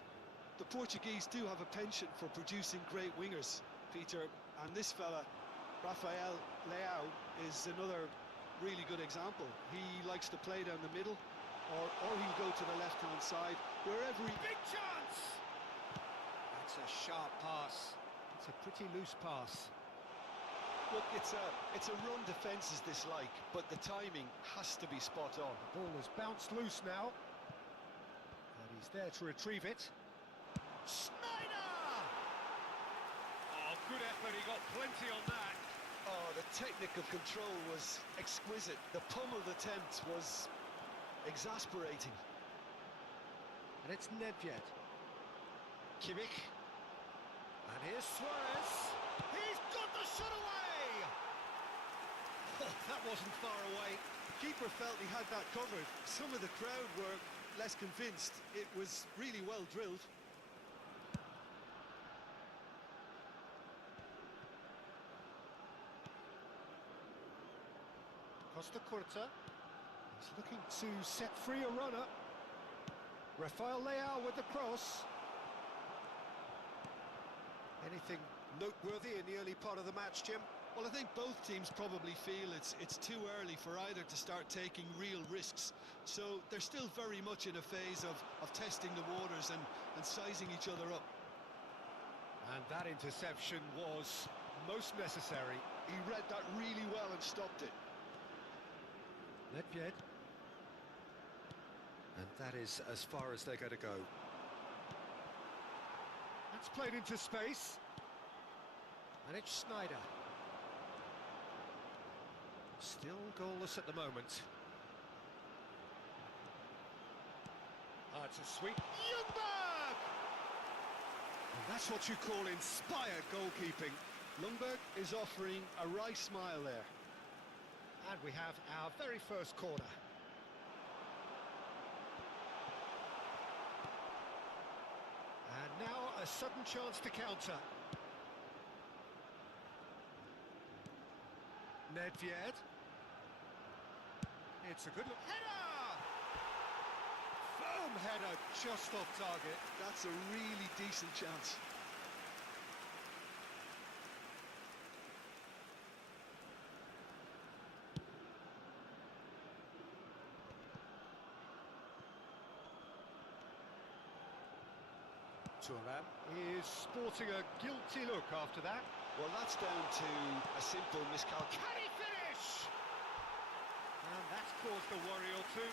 The Portuguese do have a penchant for producing great wingers, Peter, and this fella, Rafael Leao, is another really good example. He likes to play down the middle, or he'll go to the left-hand side, wherever he... Big chance! That's a sharp pass. It's a pretty loose pass. Look, it's a run defence is this like, but the timing has to be spot on. The ball has bounced loose now. And he's there to retrieve it. Snyder! Oh, good effort, he got plenty on that. Oh, the technical control was exquisite. The pummeled attempt was exasperating. And it's Nedved. Kimmich. And here's Suarez. He's got the shot away! Oh, that wasn't far away. Keeper felt he had that covered. Some of the crowd were less convinced. It was really well drilled. Costa Curta. He's looking to set free a runner. Rafael Leao with the cross. Anything noteworthy in the early part of the match, Jim? Well, I think both teams probably feel it's too early for either to start taking real risks. So they're still very much in a phase of testing the waters and sizing each other up. And that interception was most necessary. He read that really well and stopped it. Nedved. And that is as far as they're going to go. That's played into space. And it's Snyder. Still goalless at the moment. Ah, it's a sweep. Ljungberg! And that's what you call inspired goalkeeping. Ljungberg is offering a wry smile there. And we have our very first corner. And now a sudden chance to counter. Nedved. It's a good look. Header! Firm header just off target. That's a really decent chance. Collab is sporting a guilty look after that. Well, that's down to a simple miscalculation. Can he finish? And that's caused a worry or two.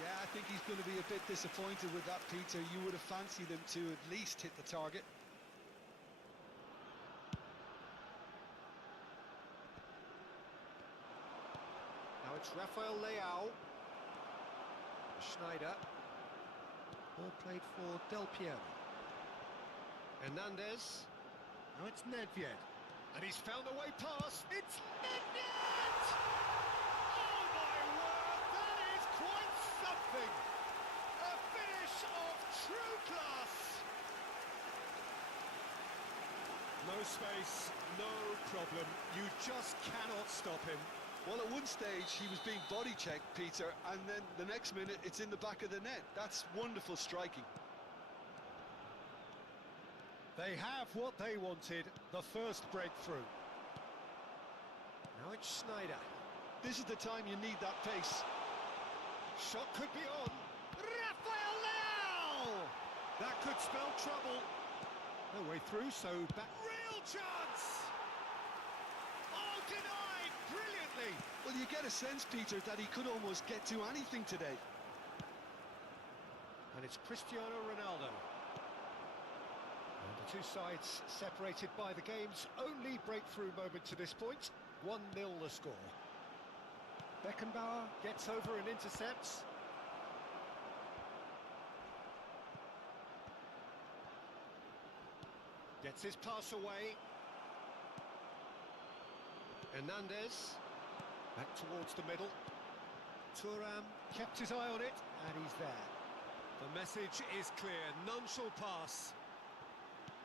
Yeah, I think he's going to be a bit disappointed with that, Peter. You would have fancied him to at least hit the target. Now it's Rafael Leao. Schneider. Ball played for Del Piero. Hernandez. Now it's Nedved. And he's found a way past. It's Nedved! Oh my word, that is quite something! A finish of true class! No space, no problem. You just cannot stop him. Well, at one stage, he was being body checked, Peter, and then the next minute, it's in the back of the net. That's wonderful striking. They have what they wanted, the first breakthrough. Now it's Snyder. This is the time you need that pace. Shot could be on. Rafael Leao! That could spell trouble. No way through, so back. Real chance! Oh, denied brilliantly. Well, you get a sense, Peter, that he could almost get to anything today. And it's Cristiano Ronaldo. And The two sides separated by the game's only breakthrough moment to this point. 1-0 the score. Beckenbauer gets over and intercepts. Gets his pass away. Hernandez, back towards the middle. Thuram kept his eye on it, and he's there. The message is clear, none shall pass.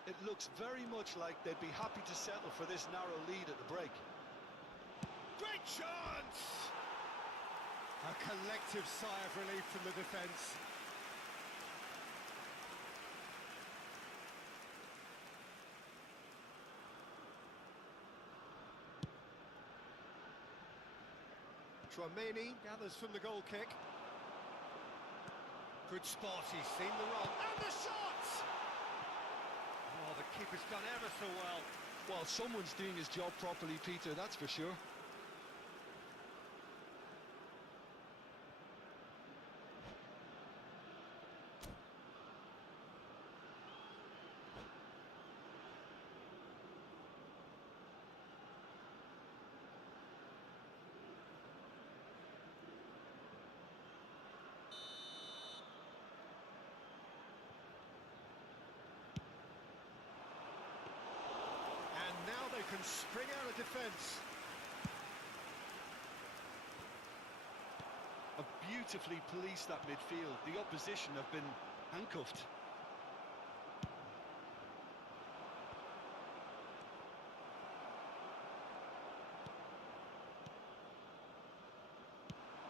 It looks very much like they'd be happy to settle for this narrow lead at the break. Great chance! A collective sigh of relief from the defence. Chouameni gathers from the goal kick. Good spot, he's seen the run. And the shot! Oh, the keeper's done ever so well. Well, someone's doing his job properly, Peter, that's for sure. Now they can spring out of defence. Have beautifully policed that midfield. The opposition have been handcuffed.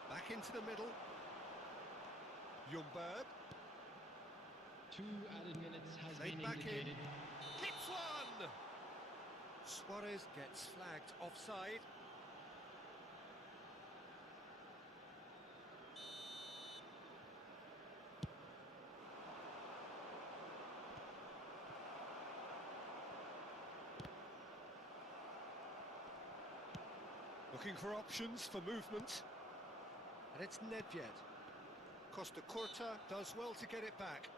Back into the middle. Ljungberg. 2 added minutes has Played been back indicated. in. Hits one! Suarez gets flagged offside. Looking for options for movement. And it's Nedved. Costa Curta does well to get it back.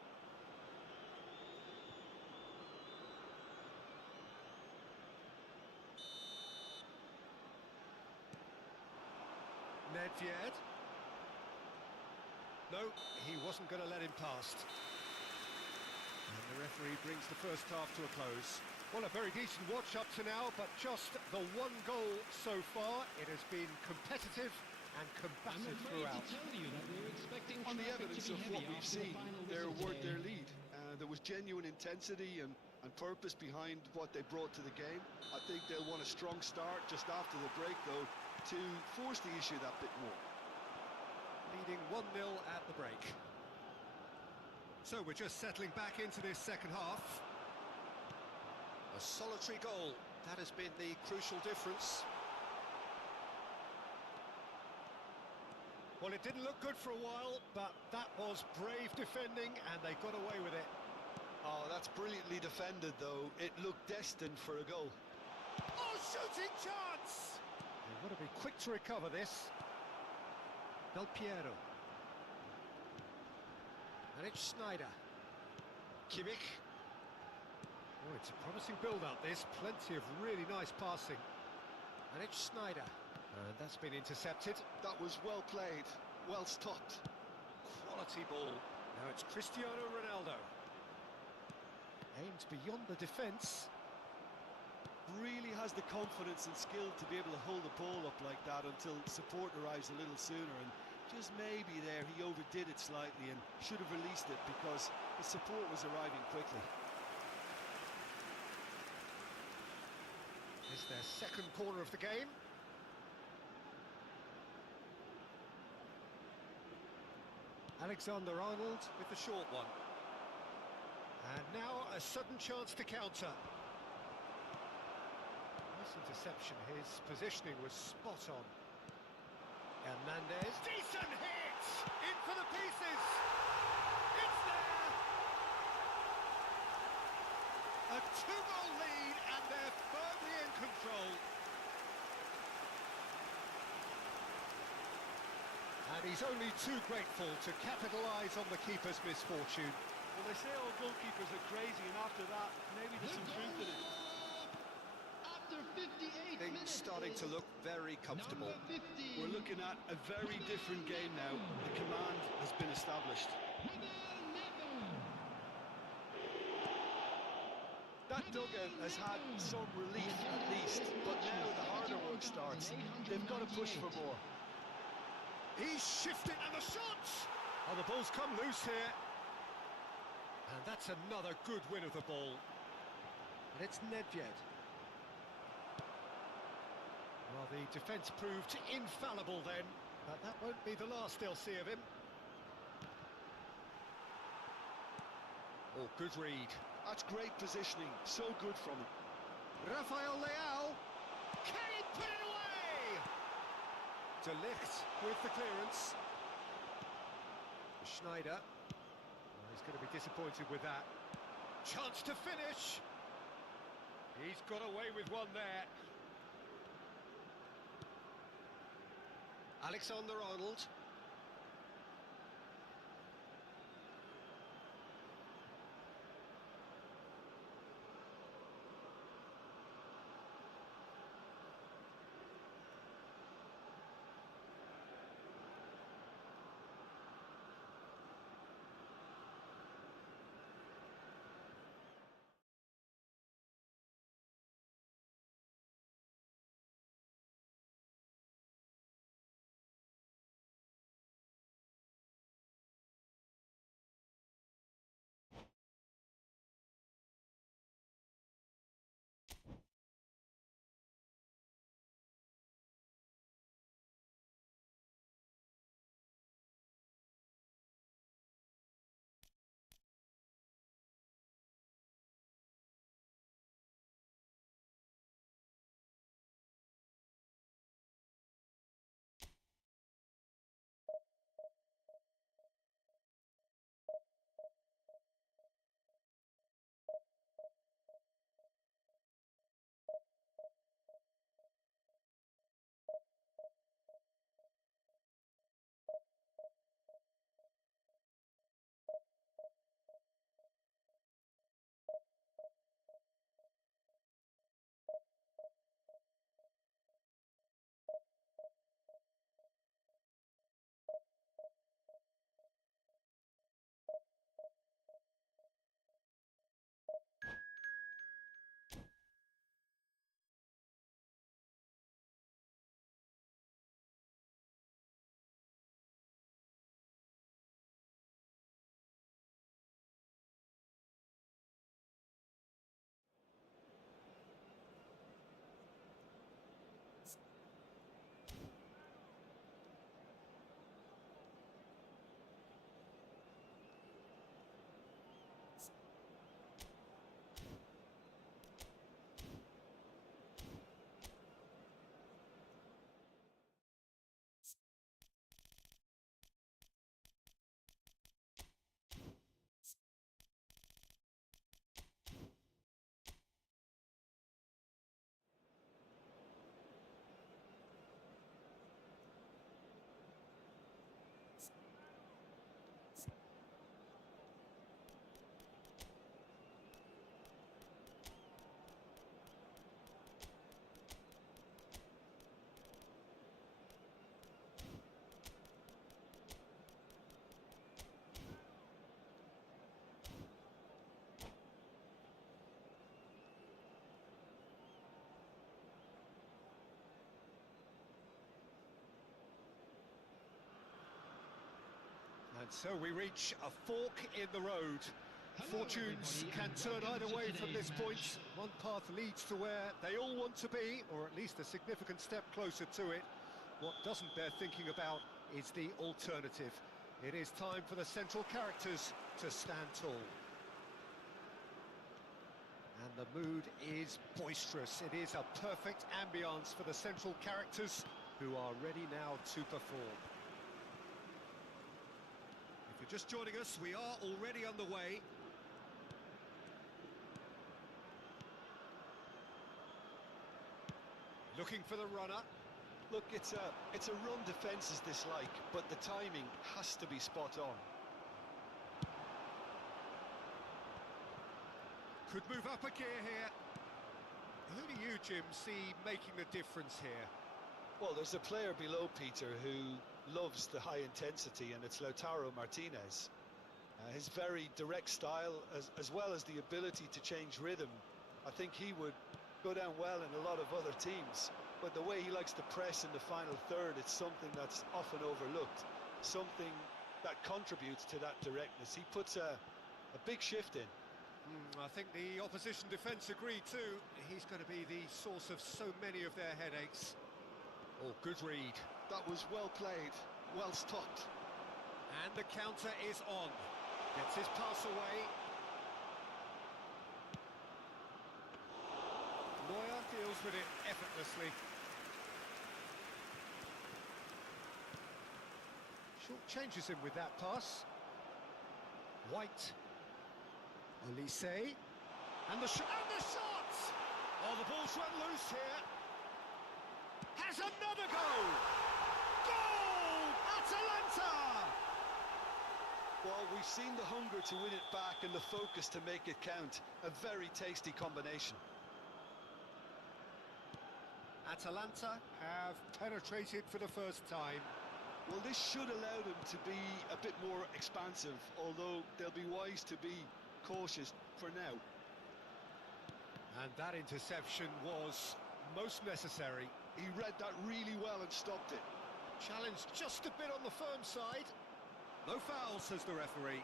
Nedved. No, he wasn't going to let him past. And the referee brings the first half to a close. Well, a very decent watch up to now, but just the one goal so far. It has been competitive and combative throughout. On the evidence of what we've seen, they're worth their lead. There was genuine intensity and purpose behind what they brought to the game. I think they'll want a strong start just after the break, though, to force the issue that bit more. Leading 1-0 at the break. So we're just settling back into this second half. A solitary goal, that has been the crucial difference. Well, it didn't look good for a while, but that was brave defending and they got away with it. Oh, that's brilliantly defended, though. It looked destined for a goal. Oh, shooting chance! They've got to be quick to recover this. Del Piero. And it's Sneijder. Kimmich. Oh, it's a promising build-up, this. Plenty of really nice passing. And it's Sneijder. And that's been intercepted. That was well played, well stopped. Quality ball. Now it's Cristiano Ronaldo. Aimed beyond the defence. Really has the confidence and skill to be able to hold the ball up like that until support arrives a little sooner, and just maybe there he overdid it slightly and should have released it because the support was arriving quickly. It's their second corner of the game. Alexander-Arnold with the short one. And now a sudden chance to counter. Nice interception, his positioning was spot on. Hernandez, decent hit! In for the pieces! It's there! A 2-goal lead and they're firmly in control. And he's only too grateful to capitalise on the keeper's misfortune. Well, they say all goalkeepers are crazy, and after that, maybe there's some truth in it. After 58 Things minutes, starting to look very comfortable. number 50. We're looking at a very different game now. The command has been established. That dugout has had some relief at least, but now the harder work starts. They've got to push for more. He's shifting and the shots! Oh, the ball's come loose here. And that's another good win of the ball. And it's Nedved. Well, the defence proved infallible then, but that won't be the last they'll see of him. Oh, good read. That's great positioning, so good from him. Rafael Leao. Can he put it away? De Ligt with the clearance. Schneider. Oh, he's going to be disappointed with that. Chance to finish. He's got away with one there. Alexander-Arnold. And so we reach a fork in the road. Fortunes can turn either way from this point. One path leads to where they all want to be, or at least a significant step closer to it. What doesn't bear thinking about is the alternative. It is time for the central characters to stand tall. And the mood is boisterous. It is a perfect ambience for the central characters who are ready now to perform. If you're just joining us, we are already underway. Looking for the runner. Look, it's a run defence is dislike, but the timing has to be spot on. Could move up a gear here. Who do you, Jim, see making the difference here? Well, there's a player below Peter who loves the high intensity, and it's Lautaro Martinez. His very direct style, as well as the ability to change rhythm, I think he would go down well in a lot of other teams. But the way he likes to press in the final third, it's something that's often overlooked, something that contributes to that directness. He puts a big shift in. I think the opposition defence agreed too. He's going to be the source of so many of their headaches. Oh, good read. That was well played, well stopped. And the counter is on. Gets his pass away. Neuer deals with it effortlessly. Short changes him with that pass. White. Olise. And the shot! Oh, the ball's run loose here. Has another goal! Goal! Atalanta! Well, we've seen the hunger to win it back and the focus to make it count. A very tasty combination. Atalanta have penetrated for the first time. Well, this should allow them to be a bit more expansive, although they'll be wise to be cautious for now. And that interception was most necessary. He read that really well and stopped it. Challenged just a bit on the firm side. No foul, says the referee.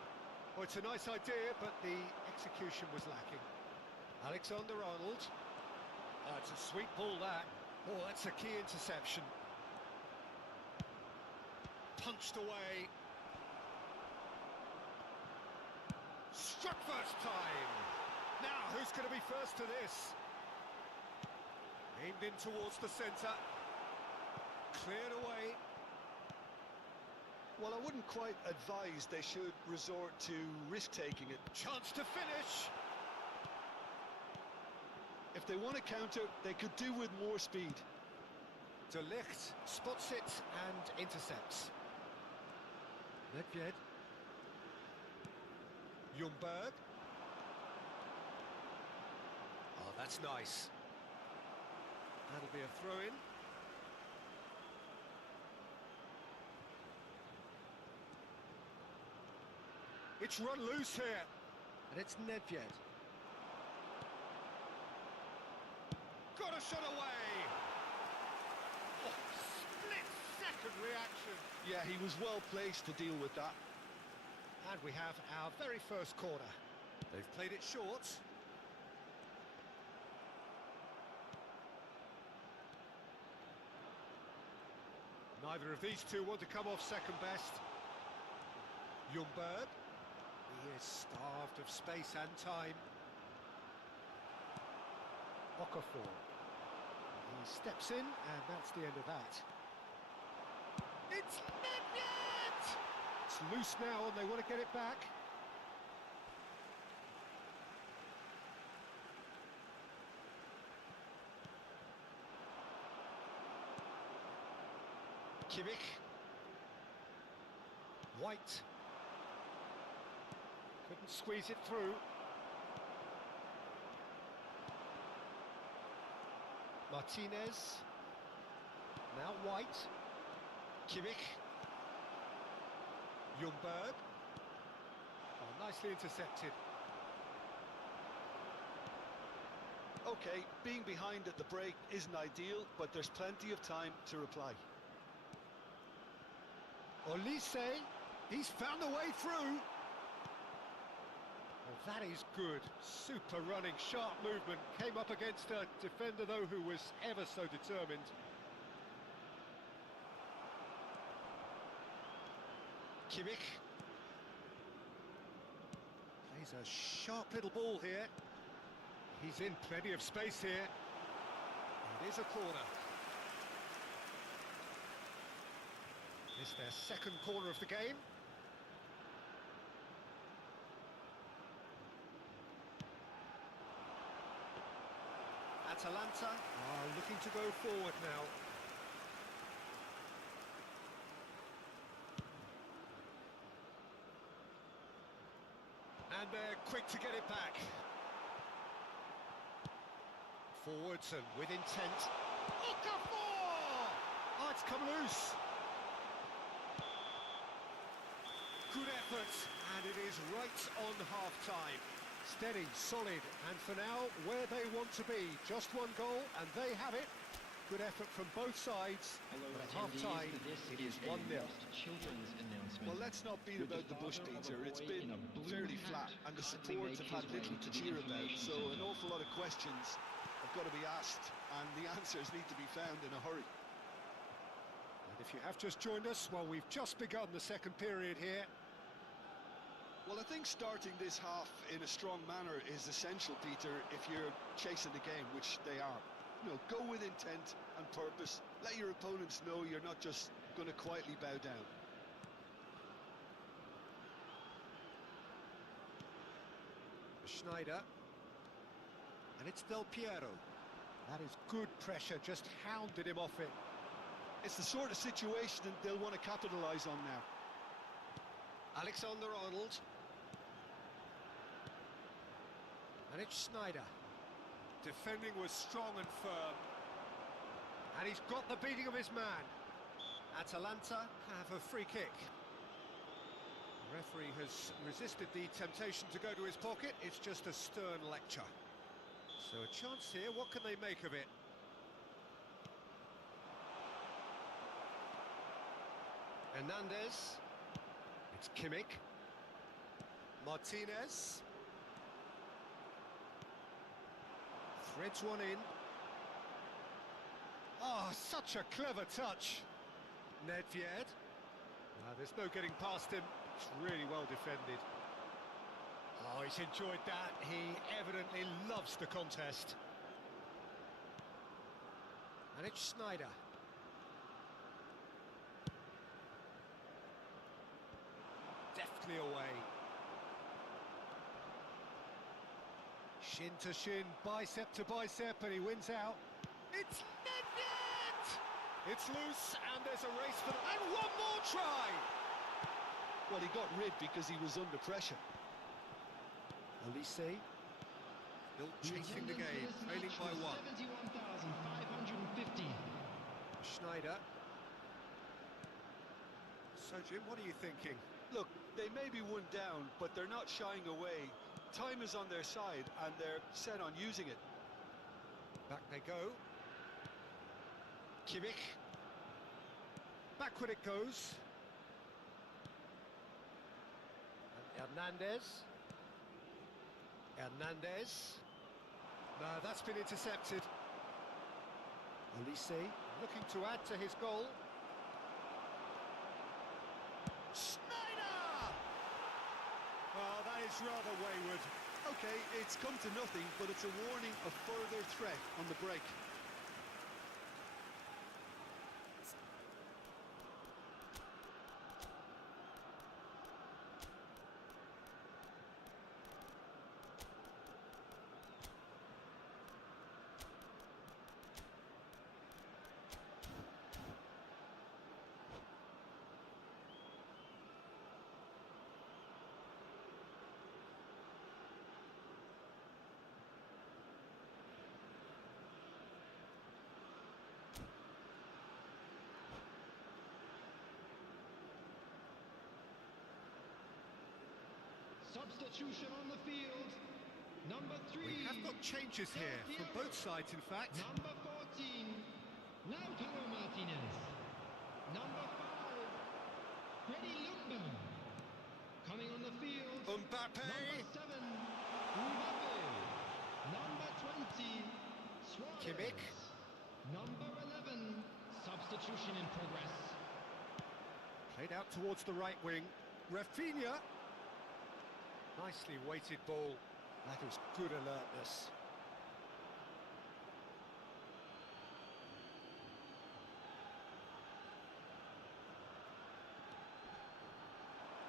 Oh, it's a nice idea, but the execution was lacking. Alexander-Arnold. Oh, it's a sweet ball, that. Oh, that's a key interception. Punched away. Struck first time. Now, who's going to be first to this? Aimed in towards the centre. Cleared away. Well, I wouldn't quite advise they should resort to risk-taking it. Chance to finish. If they want to counter, they could do with more speed. De Ligt spots it and intercepts. Nedved. Ljungberg. Oh, that's nice. That'll be a throw-in. It's run loose here, and it's Nedved. Got a shot away! Oh, split-second reaction. Yeah, he was well placed to deal with that. And we have our very first corner. They've played it short. Neither of these two want to come off second best. Ljungberg. He is starved of space and time. Okafor. He steps in, and that's the end of that. It's Nedved! It's loose now, and they want to get it back. Kimmich. White. Couldn't squeeze it through. Martinez. Now White. Kimmich. Ljungberg. Oh, nicely intercepted. Okay, being behind at the break isn't ideal, but there's plenty of time to reply. Olise, he's found a way through. Oh, that is good. Super running, sharp movement. Came up against a defender, though, who was ever so determined. Kimmich. Plays a sharp little ball here. He's in plenty of space here. It is a corner. It's their second corner of the game. Atalanta are looking to go forward now. And they're quick to get it back. Forwards and with intent. Okafor! Oh, it's come loose. Good effort, and it is right on half-time. Steady, solid, and for now, where they want to be. Just one goal, and they have it. Good effort from both sides. Hello, But at attendees. half-time, This it is is a 1-0. Lost Children's announcement. Well, let's not beat With about the bush, father of a Peter. It's boy been in a blue fairly hat flat, and the kindly supports make have had his way little to to the cheer about. information So an centre. awful lot of questions have got to be asked, and the answers need to be found in a hurry. And if you have just joined us, well, we've just begun the second period here. Well, I think starting this half in a strong manner is essential, Peter, if you're chasing the game, which they are. You know, go with intent and purpose. Let your opponents know you're not just going to quietly bow down. Schneider. And it's Del Piero. That is good pressure, just hounded him off it. It's the sort of situation that they'll want to capitalise on now. Alexander-Arnold. And it's Schneider. Defending was strong and firm. And he's got the beating of his man. Atalanta have a free kick. The referee has resisted the temptation to go to his pocket. It's just a stern lecture. So a chance here, what can they make of it? Hernandez. It's Kimmich. Martinez. Threads one in. Oh, such a clever touch. Nedved. There's no getting past him. It's really well defended. Oh, he's enjoyed that. He evidently loves the contest. And it's Schneider. Deftly away. Shin to shin, bicep to bicep, and he wins out. It's Nedved! It's loose, and there's a race for and one more try! Well, he got rid because he was under pressure. Elise, still chasing the game, trailing by one. 71,550. Schneider. So, Jim, what are you thinking? Look, they may be one down, but they're not shying away. Time is on their side, and they're set on using it. Back they go. Kimmich. Backward it goes. And Hernandez. Hernandez. No, that's been intercepted. Elise looking to add to his goal. Schneider! Well, that is rather wayward. Okay, it's come to nothing, but it's a warning of further threat on the break. Substitution on the field. Number 3. We have got changes here from both sides, in fact. Number 14. Lautaro Martinez. Number 5. Freddy Ljungberg. Coming on the field. Mbappe. Number 7. Mbappe. Number 20. Suarez. Kimmich. Number 11. Substitution in progress. Played out towards the right wing. Rafinha. Nicely weighted ball. That is good alertness.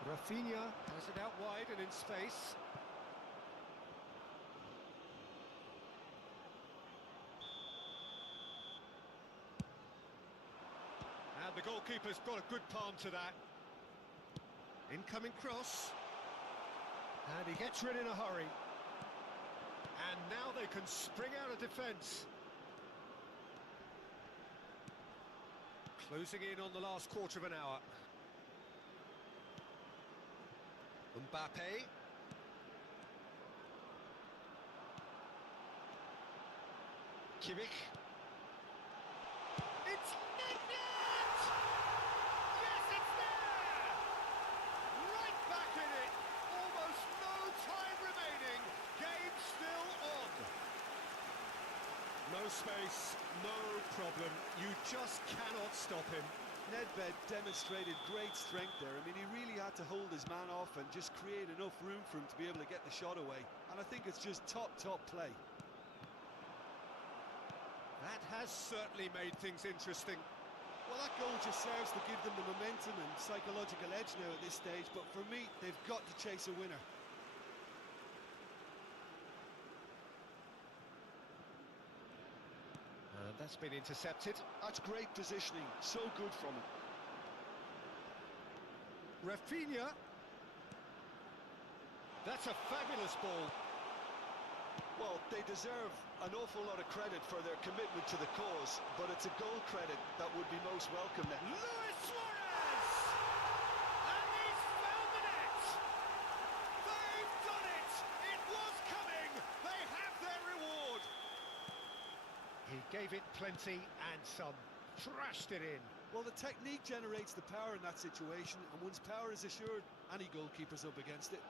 Rafinha has it out wide and in space. And the goalkeeper's got a good palm to that. Incoming cross. And he gets rid in a hurry. And now they can spring out of defence. Closing in on the last quarter of an hour. Mbappe. Kimmich. It's Nedved! Yes, it's there! Right back in it. Almost no time remaining. Game still on. No space, no problem. You just cannot stop him. Nedved demonstrated great strength there. I mean, he really had to hold his man off and just create enough room for him to be able to get the shot away. And I think it's just top play. That has certainly made things interesting. Well, that goal just serves to give them the momentum and psychological edge now at this stage, but for me, they've got to chase a winner. And that's been intercepted. That's great positioning, so good from him. Rafinha. That's a fabulous ball. Well, they deserve an awful lot of credit for their commitment to the cause, but it's a goal credit that would be most welcome now. Luis Suarez! And he's found the net! They've done it! It was coming! They have their reward! He gave it plenty and some. Thrashed it in. Well, the technique generates the power in that situation, and once power is assured, any goalkeeper's up against it.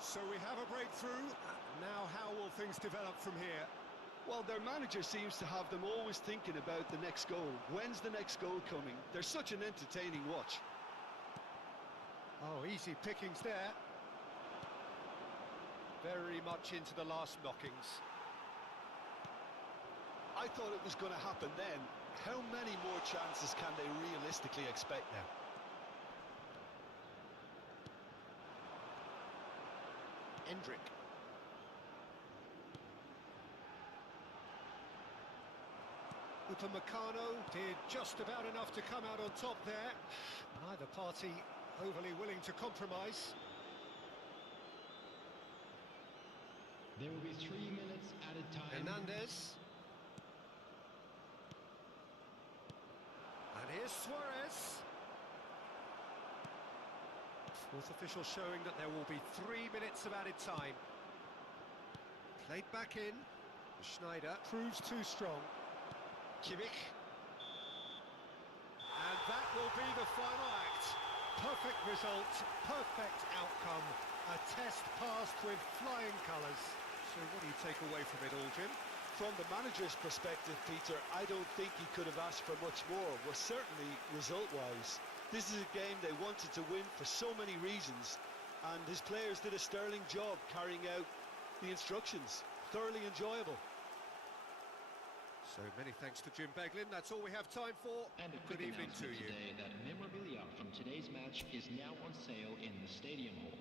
So we have a breakthrough. Now how will things develop from here? Well, their manager seems to have them always thinking about the next goal. When's the next goal coming? They're such an entertaining watch. Oh, easy pickings there. Very much into the last knockings. I thought it was going to happen then. How many more chances can they realistically expect now? Endrick. Upamecano did just about enough to come out on top there. Neither party overly willing to compromise. There will be 3 minutes added time. Hernandez. And here's Suarez. Fourth official showing that there will be 3 minutes of added time. Played back in. Schneider proves too strong. Kimmich. And that will be the final act. Perfect result, perfect outcome. A test passed with flying colours. So what do you take away from it all, Jim? From the manager's perspective, Peter, I don't think he could have asked for much more. Well, certainly result-wise. This is a game they wanted to win for so many reasons, and his players did a sterling job carrying out the instructions. Thoroughly enjoyable. So many thanks to Jim Beglin. That's all we have time for. And a Good quick evening to announcement you. today that memorabilia from today's match is now on sale in the stadium hall.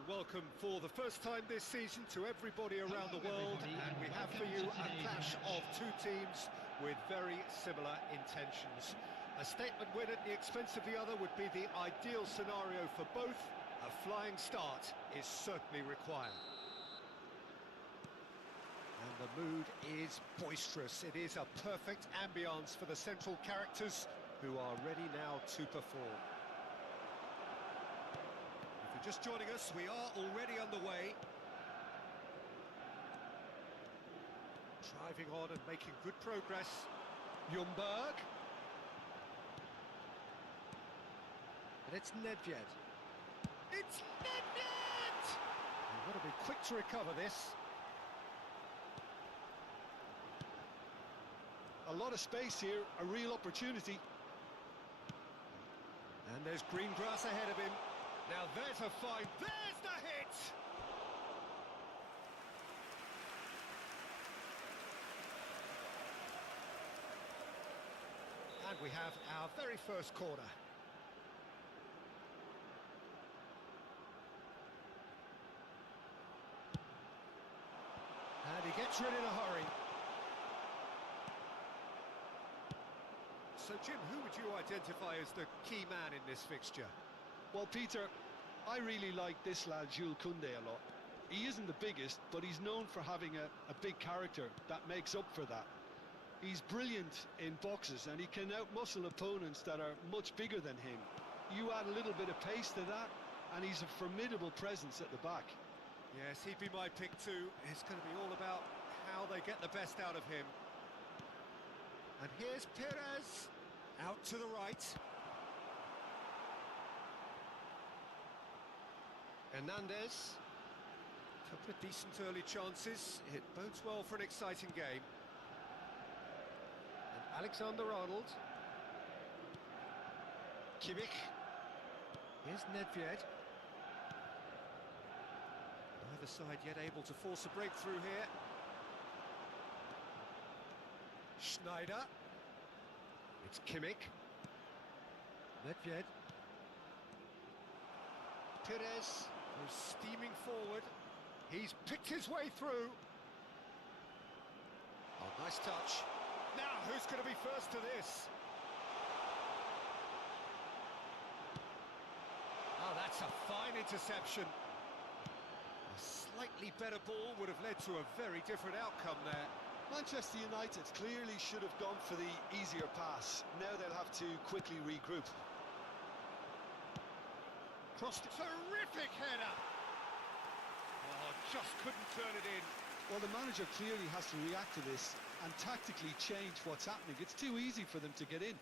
and welcome for the first time this season to everybody around the world, and we have for you a clash of two teams with very similar intentions. A statement win at the expense of the other would be the ideal scenario for both. A flying start is certainly required. And the mood is boisterous. It is a perfect ambience for the central characters who are ready now to perform. If you're just joining us, we are already underway. Driving on and making good progress. Ljungberg. And it's Nedved. It's Nedved! You've got to be quick to recover this. A lot of space here, a real opportunity. And there's green grass ahead of him. Now there's a find, there's the hit! And we have our very first corner. And he gets rid in a hurry. So Jim, who would you identify as the key man in this fixture? Well, Peter, I really like this lad, Jules Koundé, a lot. He isn't the biggest, but he's known for having a big character that makes up for that. He's brilliant in boxes, and he can outmuscle opponents that are much bigger than him. You add a little bit of pace to that, and he's a formidable presence at the back. Yes, he'd be my pick too. It's going to be all about how they get the best out of him. And here's Perez, out to the right. Hernandez, a couple of decent early chances. It bodes well for an exciting game. And Alexander-Arnold. Kimmich. Here's Nedved. Neither side yet able to force a breakthrough here. Schneider. It's Kimmich. Nedved. Perez goes steaming forward. He's picked his way through. Oh, nice touch. Now, who's going to be first to this? Oh, that's a fine interception. A slightly better ball would have led to a very different outcome there. Manchester United clearly should have gone for the easier pass. Now they'll have to quickly regroup. Crossed it. Terrific header! Oh, just couldn't turn it in. Well, the manager clearly has to react to this and tactically change what's happening. It's too easy for them to get in.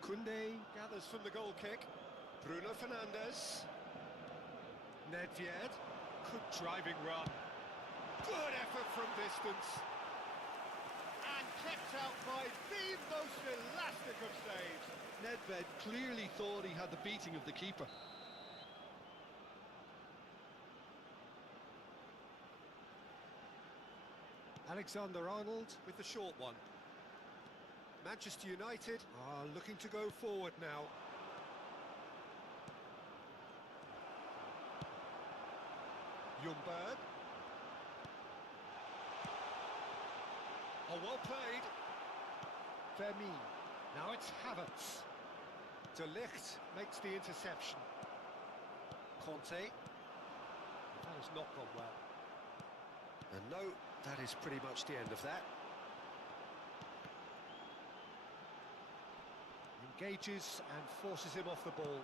Koundé gathers from the goal kick. Bruno Fernandes. Nedved. Good driving run. Good effort from distance. And kept out by the most elastic of saves. Nedved clearly thought he had the beating of the keeper. Alexander-Arnold with the short one. Manchester United are looking to go forward now. Ljungberg. Oh, well played. Vermeer. Now it's Havertz. De Ligt makes the interception. Conte. That has not gone well. And no, that is pretty much the end of that. Engages and forces him off the ball.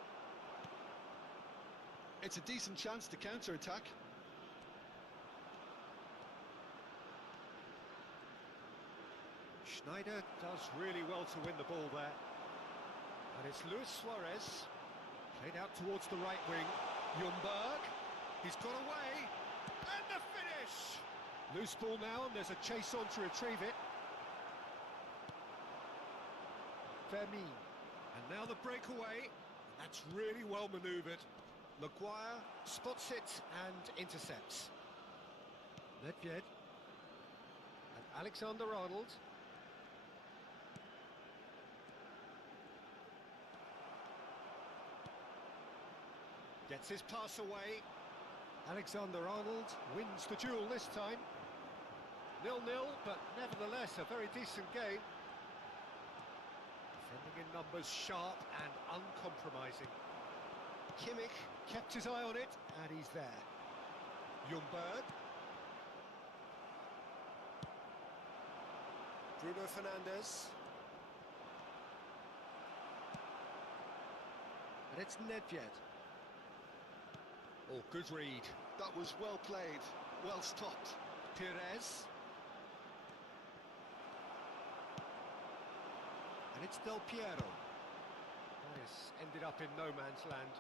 It's a decent chance to counter-attack. Schneider does really well to win the ball there. And it's Luis Suarez. Played out towards the right wing. Ljungberg. He's got away. And the finish! Loose ball now, and there's a chase on to retrieve it. Vermeer. And now the breakaway. That's really well manoeuvred. Maguire spots it and intercepts. Nedved. And Alexander-Arnold. Gets his pass away. Alexander-Arnold wins the duel this time. 0-0, but nevertheless a very decent game. Defending in numbers, sharp and uncompromising. Kimmich kept his eye on it, and he's there. Ljungberg. Bruno Fernandes. And it's Nedved. Oh, good read. That was well played, well stopped. Pires. And it's Del Piero. This ended up in no man's land.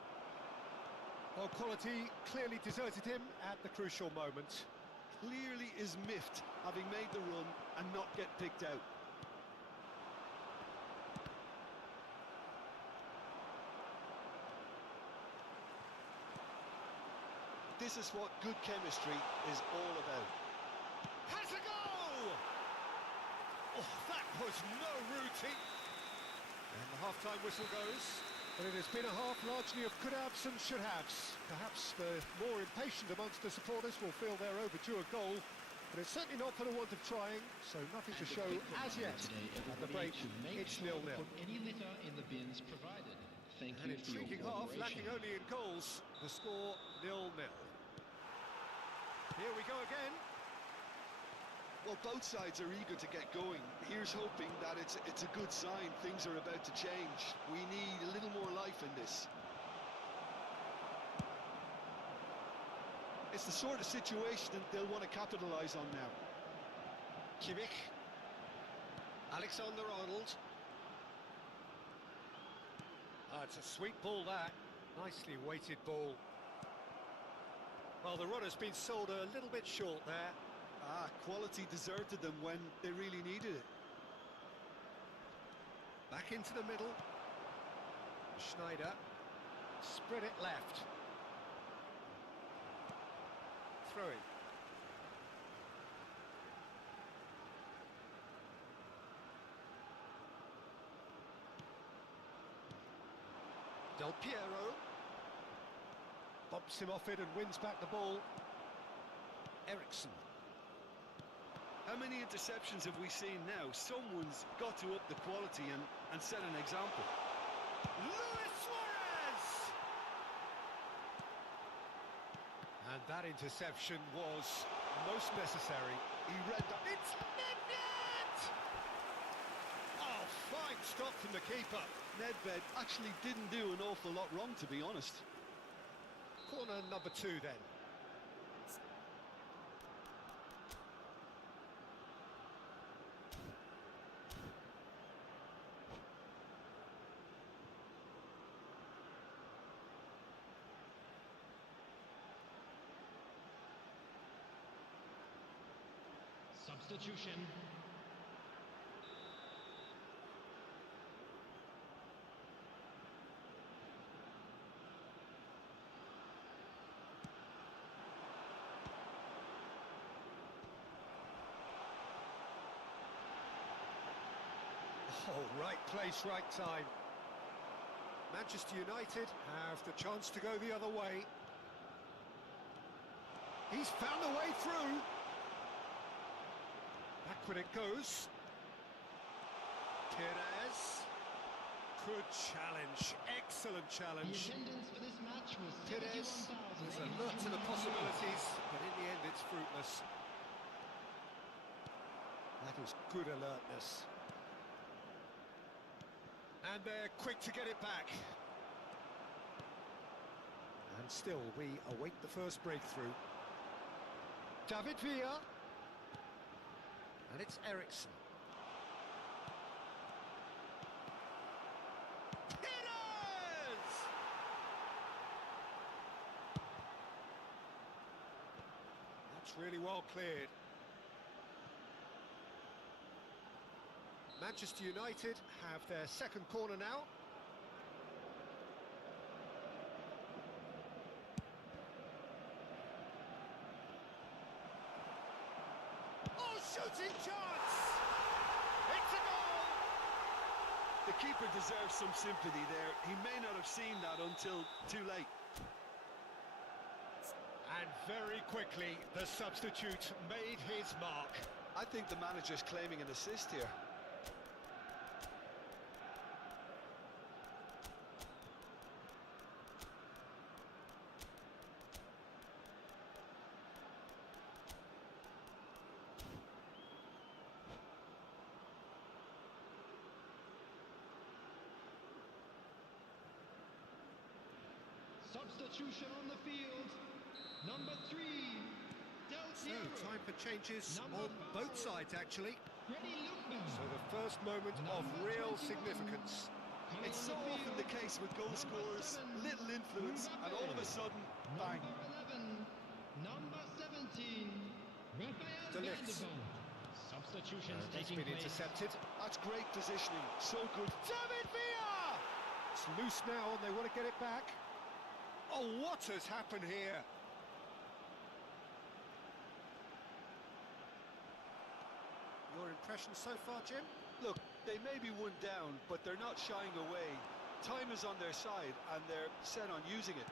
Well, quality clearly deserted him at the crucial moment. Clearly is miffed, having made the run and not get picked out. This is what good chemistry is all about. Has a goal! Oh, that was no routine. And the half-time whistle goes. But it has been a half largely of could-haves and should-haves. Perhaps the more impatient amongst the supporters will feel they're overdue a goal. But it's certainly not for the want of trying, so nothing to show as yet. At the break, it's 0-0. Put any litter in the bins provided. Thank An you for your intriguing half, lacking cooperation. only in goals. The score 0-0. Here we go again. Well, both sides are eager to get going. Here's hoping that it's a good sign. Things are about to change. We need a little more life in this. It's the sort of situation that they'll want to capitalise on now. Kimmich. Alexander-Arnold. Ah, it's a sweet ball, that. Nicely weighted ball. Well, the runner's been sold a little bit short there. Quality deserted them when they really needed it. Back into the middle. Schneider. Spread it left. Throwing. Del Piero. Bumps him off it and wins back the ball. Ericsson. How many interceptions have we seen now? Someone's got to up the quality and set an example. Luis Suarez! And that interception was most necessary. He read that. It's Nedved! Oh, fine stop from the keeper. Nedved actually didn't do an awful lot wrong, to be honest. Corner number 2 then. Substitution. Oh, right place, right time. Manchester United have the chance to go the other way. He's found a way through. Backward it goes. Pires. Good challenge. Excellent The challenge. attendance for this match was Pires was alert to the possibilities, but in the end it's fruitless. That was good alertness. And they're quick to get it back. And still, we await the first breakthrough. David Villa. And it's Ericsson. Hitters! That's really well cleared. Manchester United have their second corner now. Oh, shooting chance! It's a goal! The keeper deserves some sympathy there. He may not have seen that until too late. And very quickly, the substitute made his mark. I think the manager's claiming an assist here. Substitution on the field. Number 3, Del So, Piero. time for changes Number on both 5. sides, actually. Freddie Lookman. So the first moment of Number real 21. significance. Coming It's on so the often the field. case with goal Number scorers, 7, little influence, and all of a sudden, bang. Number 11, number 17, Rafael De Ligt. Vandervaart. Substitutions It's taking been place. intercepted. That's great positioning, so good. David Villa! It's loose now and they want to get it back. Oh, what has happened here? Your impression so far, Jim? Look, they may be one down, but they're not shying away. Time is on their side, and they're set on using it.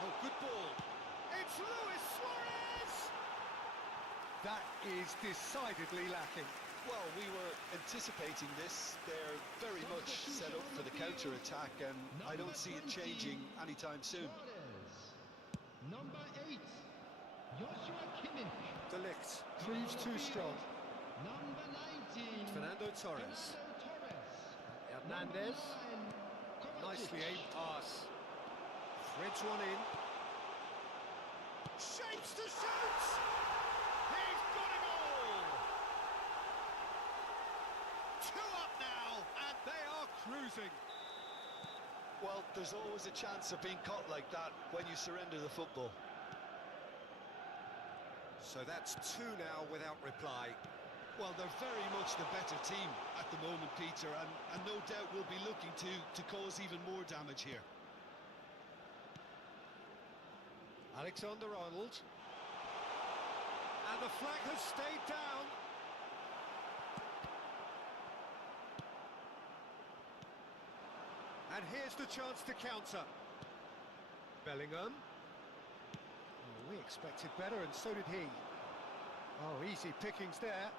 Oh, good ball. It's Luis Suarez! That is decidedly lacking. Well, we were anticipating this. They're very much set up for the counter-attack, and I don't see it changing anytime soon. Suarez. Number 8, Joshua Kimmich. De Ligt Coming proves on the too field. strong. Number 19, Fernando Torres. Fernando Torres. Hernandez. Number 9, Nicely Kovacic. aimed pass. Threads one in. Shapes to shoot! He's got a goal! 2 up now, and they are cruising. Well, there's always a chance of being caught like that when you surrender the football. So that's 2 now without reply. Well, they're very much the better team at the moment, Peter, and no doubt will be looking to cause even more damage here. Alexander-Arnold. And the flag has stayed down. And here's the chance to counter. Bellingham. Oh, we expected better, and so did he. Oh, easy pickings there.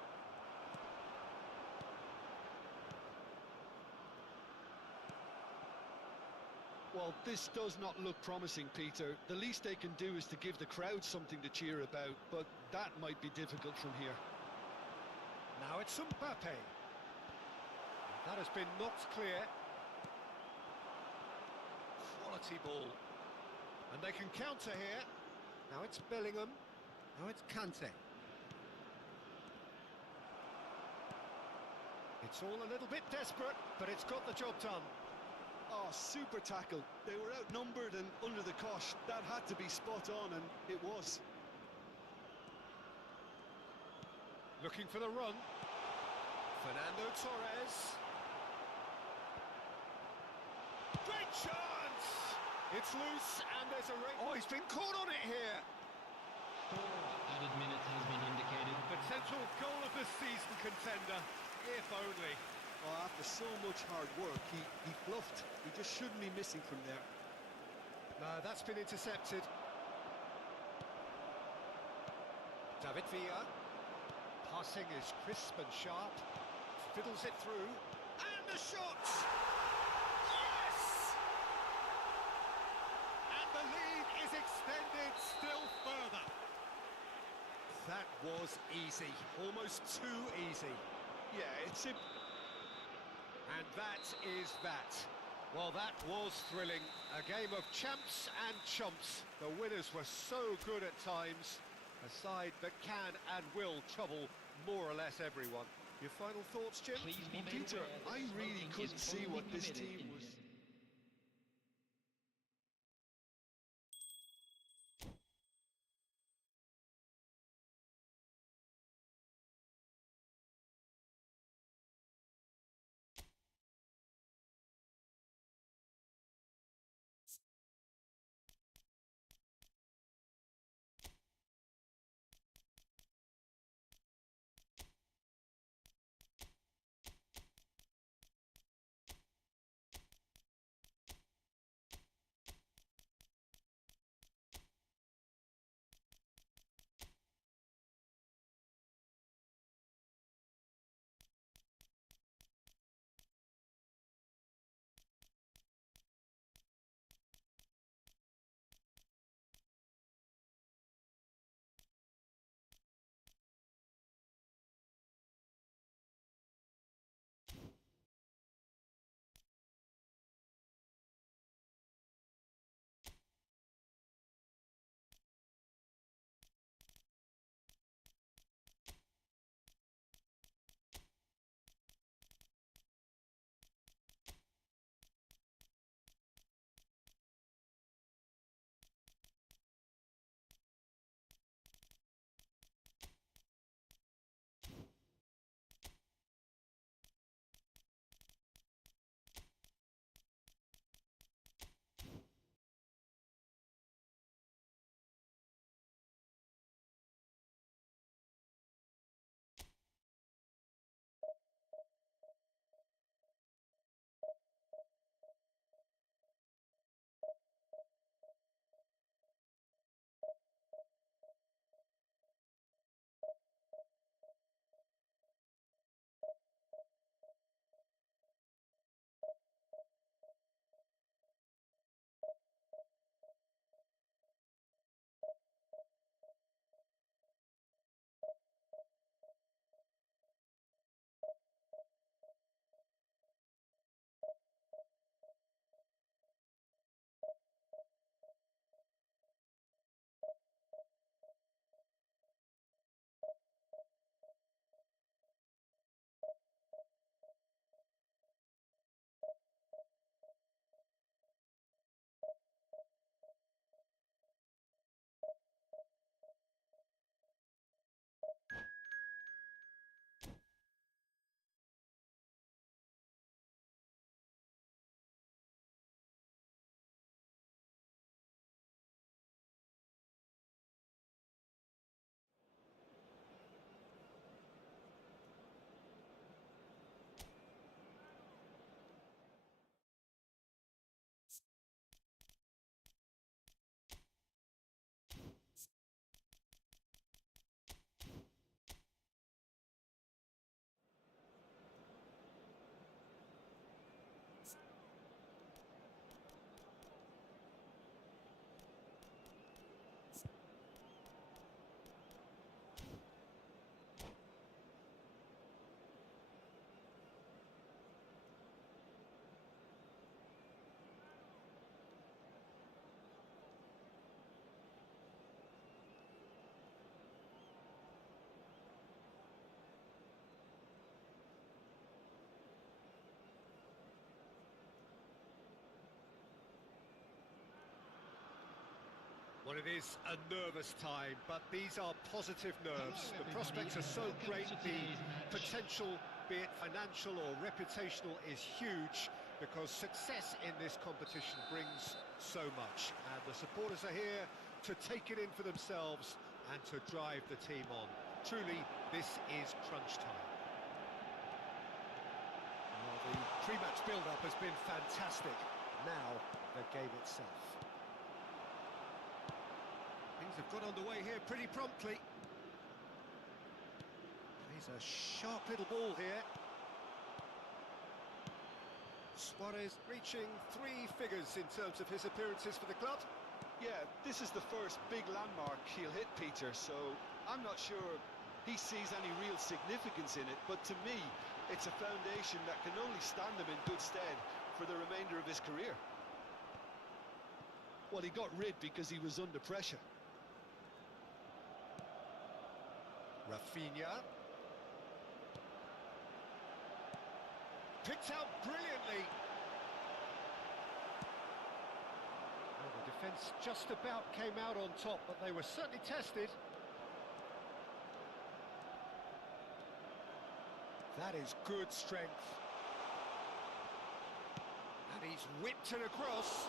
Well, this does not look promising, Peter. The least they can do is to give the crowd something to cheer about, but that might be difficult from here. Now it's Mbappe. That has been knocked clear. Quality ball. And they can counter here. Now it's Bellingham. Now it's Kante. It's all a little bit desperate, but it's got the job done. Oh, super tackle. They were outnumbered and under the cosh. That had to be spot on, and it was. Looking for the run. Fernando Torres. Great chance! It's loose, and there's a ring. Oh, he's been caught on it here. 4 added minutes has been indicated. Potential goal of the season contender, if only. Oh, after so much hard work, he bluffed. He just shouldn't be missing from there. No, that's been intercepted. David Villa. Passing is crisp and sharp. Fiddles it through. And the shot! Yes! And the lead is extended still further. That was easy. Almost too easy. Yeah, it's it. And that is that. Well, that was thrilling. A game of champs and chumps. The winners were so good at times. A side that can and will trouble more or less everyone. Your final thoughts, Jim? Please be made Peter, aware that I really smoking is couldn't see only what this permitted team in was. this Well, it is a nervous time, but these are positive nerves. The prospects are so great, the potential, be it financial or reputational, is huge, because success in this competition brings so much. And the supporters are here to take it in for themselves and to drive the team on. Truly, this is crunch time. Well, the pre-match build-up has been fantastic. Now, the game itself. Things have got underway here pretty promptly. Plays a sharp little ball here. Suarez reaching 3 figures in terms of his appearances for the club. Yeah, this is the first big landmark he'll hit, Peter, so I'm not sure he sees any real significance in it, but to me, it's a foundation that can only stand him in good stead for the remainder of his career. Well, he got rid because he was under pressure. Rafinha. Picked out brilliantly. Well, the defence just about came out on top, but they were certainly tested. That is good strength. And he's whipped it across.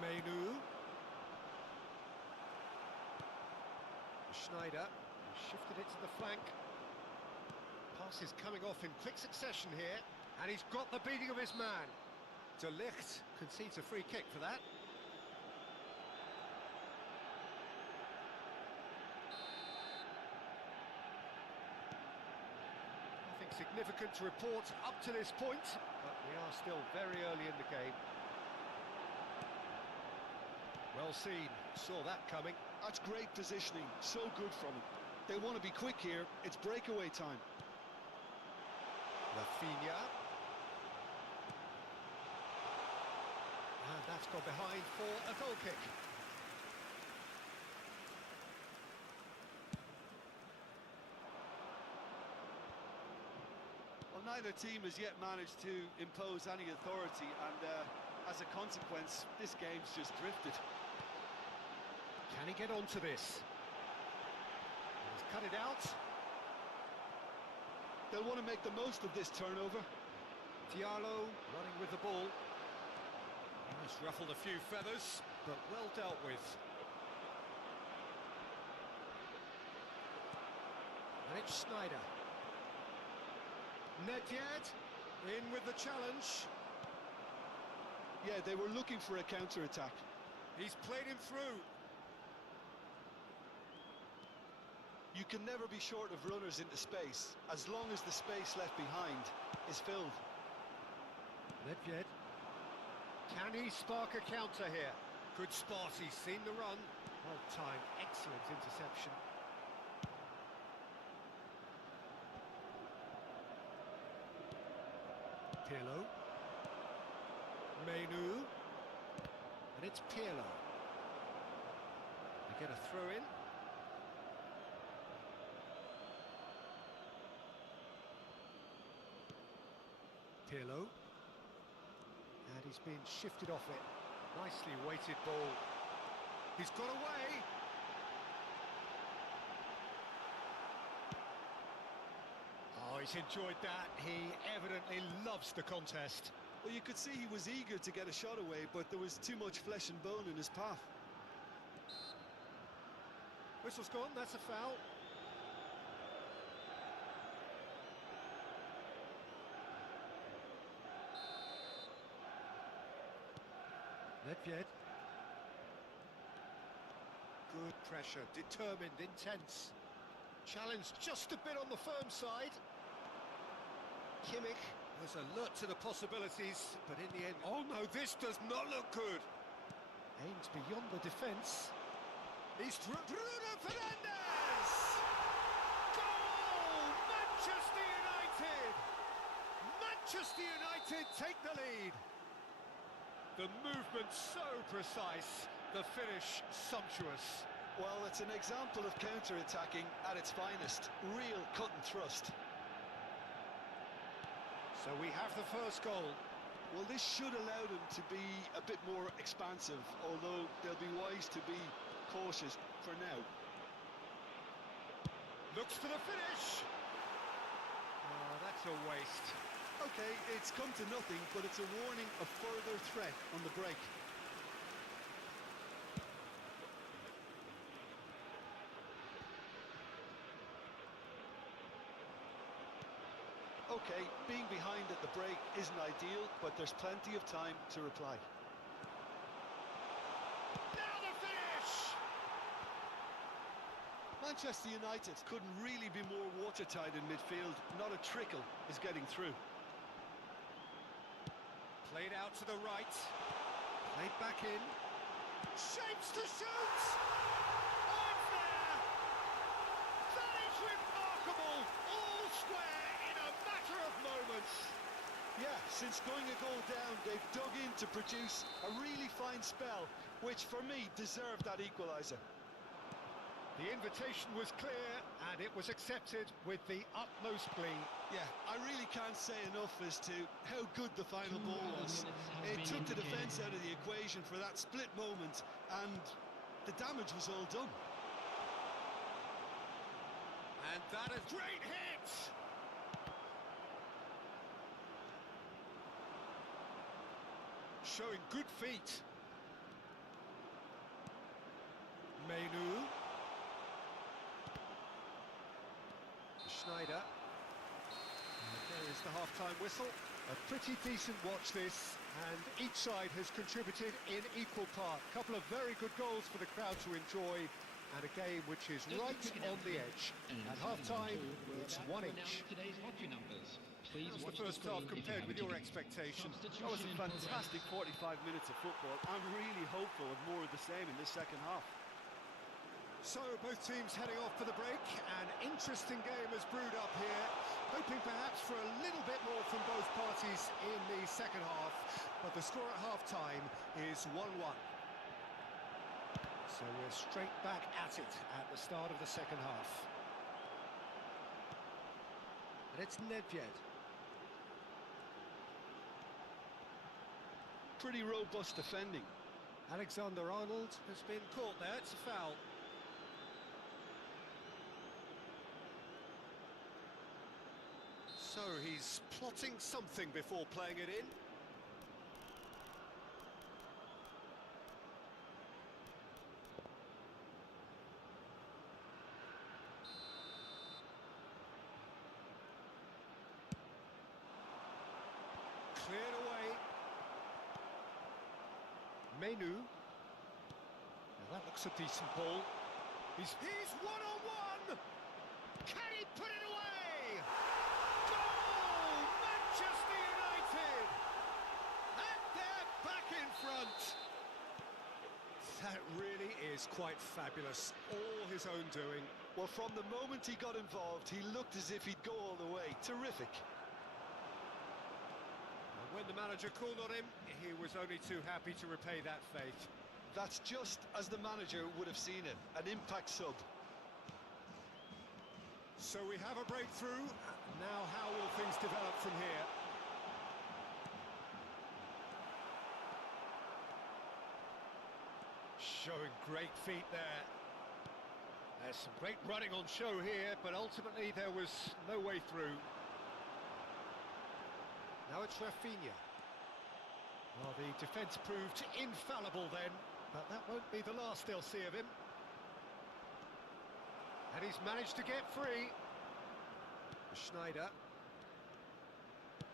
Menu. Schneider shifted it to the flank. Pass is coming off in quick succession here, and he's got the beating of his man. De Ligt concedes a free kick for that. Nothing significant to report up to this point, but we are still very early in the game. Well seen, saw that coming. That's great positioning, so good from him. They want to be quick here, it's breakaway time. Rafinha. And that's gone behind for a goal kick. Well, neither team has yet managed to impose any authority, and as a consequence, this game's just drifted. Can he get onto this? He's cut it out. They'll want to make the most of this turnover. Diallo running with the ball. He's ruffled a few feathers, but well dealt with. And it's Schneider. Nedved in with the challenge. Yeah, they were looking for a counter-attack. He's played him through. You can never be short of runners into space, as long as the space left behind is filled. Nedved. Can he spark a counter here? Good spot, he's seen the run. Well timed, excellent interception. Pirlo. Menu. And it's Pirlo. They get a throw in. Pirlo. And he's been shifted off it. Nicely weighted ball. He's got away. Oh, he's enjoyed that. He evidently loves the contest. Well, you could see he was eager to get a shot away, but there was too much flesh and bone in his path. Whistle's gone, that's a foul. Nedved. Good pressure, determined, intense. Challenged just a bit on the firm side. Kimmich was alert to the possibilities, but in the end... Oh no, this does not look good. Aims beyond the defence. He's through. Bruno Fernandes! Goal! Manchester United! Manchester United take the lead. The movement so precise, the finish sumptuous. Well, it's an example of counter-attacking at its finest. Real cut and thrust. So we have the first goal. Well, this should allow them to be a bit more expansive, although they'll be wise to be cautious for now. Looks for the finish. Oh, that's a waste. Okay, it's come to nothing, but it's a warning of further threat on the break. Okay, being behind at the break isn't ideal, but there's plenty of time to reply. Now the finish! Manchester United couldn't really be more watertight in midfield. Not a trickle is getting through. Played out to the right. Played back in. Shapes to shoot! Oh, it's there! That is remarkable! All square in a matter of moments. Yeah, since going a goal down, they've dug in to produce a really fine spell, which for me deserved that equaliser. The invitation was clear, and it was accepted with the utmost glee. Yeah, I really can't say enough as to how good the final ball was. It took the defence out of the equation for that split moment, and the damage was all done. And that is great hit! Showing good feet. Menu. Schneider. And there is the half-time whistle. A pretty decent watch this, and each side has contributed in equal part. A couple of very good goals for the crowd to enjoy, and a game which is right on the edge. At half-time, it's one each. How's the first half compared with your expectation? That was a fantastic 45 minutes of football. I'm really hopeful of more of the same in this second half. So, both teams heading off for the break. An interesting game has brewed up here, hoping perhaps for a little bit more from both parties in the second half, but the score at half-time is 1-1. So we're straight back at it at the start of the second half. And it's Nedved. Pretty robust defending. Alexander-Arnold has been caught there, it's a foul. So he's plotting something before playing it in. Cleared away. Menu. Now that looks a decent ball. He's one-on-one! Can he put it away? Goal! Manchester United! And they're back in front! That really is quite fabulous. All his own doing. Well, from the moment he got involved, he looked as if he'd go all the way. Terrific. And when the manager called on him, he was only too happy to repay that faith. That's just as the manager would have seen it. An impact sub. So we have a breakthrough. Now how will things develop from here? Showing great feet there. There's some great running on show here, but ultimately there was no way through. Now it's Rafinha. Well, the defence proved infallible then, but that won't be the last they'll see of him. And he's managed to get free. Schneider.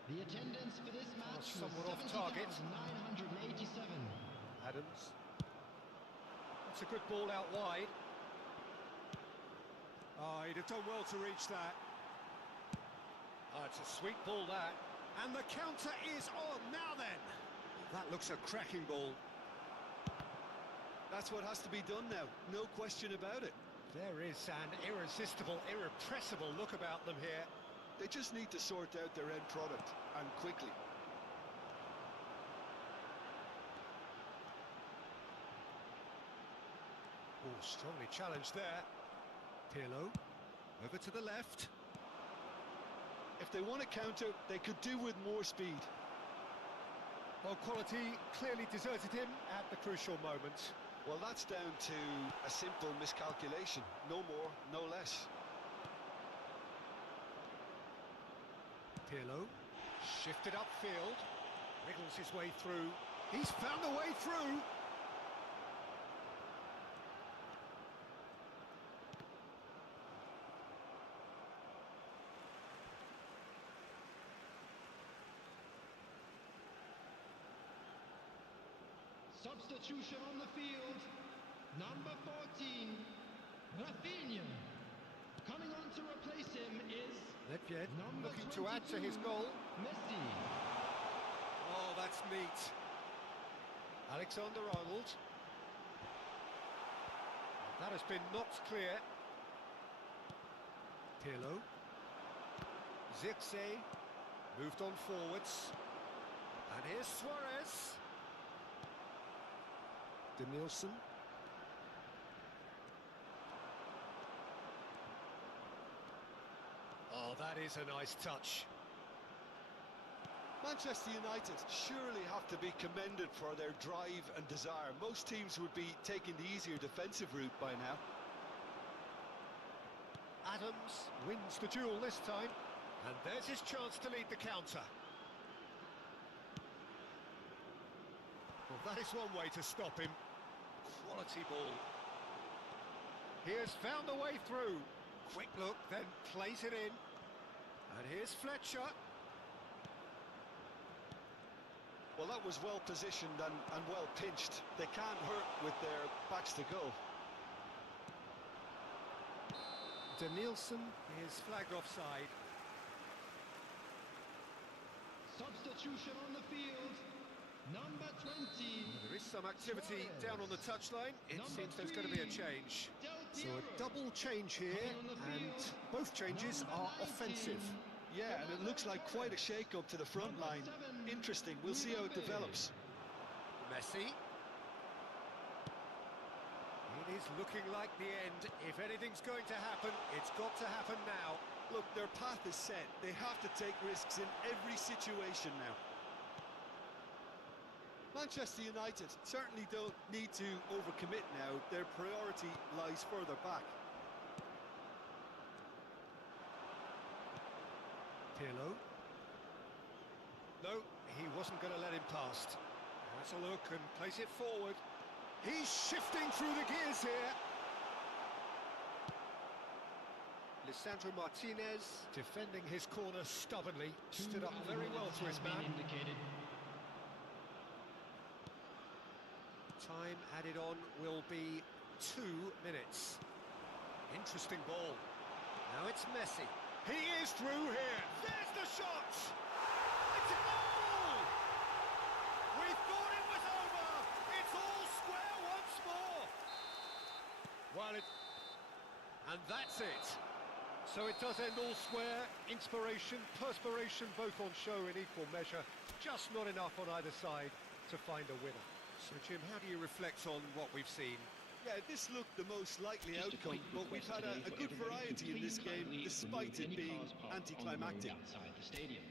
The attendance for this match was somewhat off target. 70,987. Adams. That's a good ball out wide. Oh, he'd have done well to reach that. Oh, it's a sweet ball, that. And the counter is on. Now then. That looks a cracking ball. That's what has to be done now. No question about it. There is an irresistible, irrepressible look about them here. They just need to sort out their end product, and quickly. Oh, strongly challenged there. Pirlo, over to the left. If they want to counter, they could do with more speed. Well, quality clearly deserted him at the crucial moment. Well, that's down to a simple miscalculation. No more, no less. Pirlo, shifted upfield, wriggles his way through. He's found a way through. Substitution on the field. Number 14, Rafinha. Coming on to replace him is Ledfjed number looking to add to his 22, goal. Messi. Oh, that's neat. Alexander-Arnold. That has been knocked clear. Pirlo. Zirkzee moved on forwards. And here's Suarez. Danielson. Oh, that is a nice touch. Manchester United surely have to be commended for their drive and desire. Most teams would be taking the easier defensive route by now. Adams wins the duel this time. And there's his chance to lead the counter. Well, that is one way to stop him. Quality ball. He has found a way through. Quick look, then plays it in. And here's Fletcher. Well, that was well positioned and well pinched. They can't hurt with their backs to goal. Danielson is flagged offside. Substitution on the field. Number 20. There is some activity down on the touchline. It seems there's going to be a change. So a double change here, and both changes are offensive. Yeah, and it looks like quite a shake-up to the front line. Interesting, we'll see how it develops. Messi. It is looking like the end. If anything's going to happen, it's got to happen now. Look, their path is set. They have to take risks in every situation now. Manchester United certainly don't need to overcommit now. Their priority lies further back. Pirlo. No, he wasn't going to let him past. Has a look and plays it forward. He's shifting through the gears here. Lisandro Martinez defending his corner stubbornly. Stood up very well to his man. Time added on will be 2 minutes. Interesting ball. Now it's Messi. He is through here. There's the shot. It's a goal. We thought it was over. It's all square once more. And that's it. So it does end all square. Inspiration, perspiration, both on show in equal measure. Just not enough on either side to find a winner. So, Jim, how do you reflect on what we've seen? Yeah, this looked the most likely outcome, but we've had a good variety in this game, despite it being anticlimactic. Outside the stadium.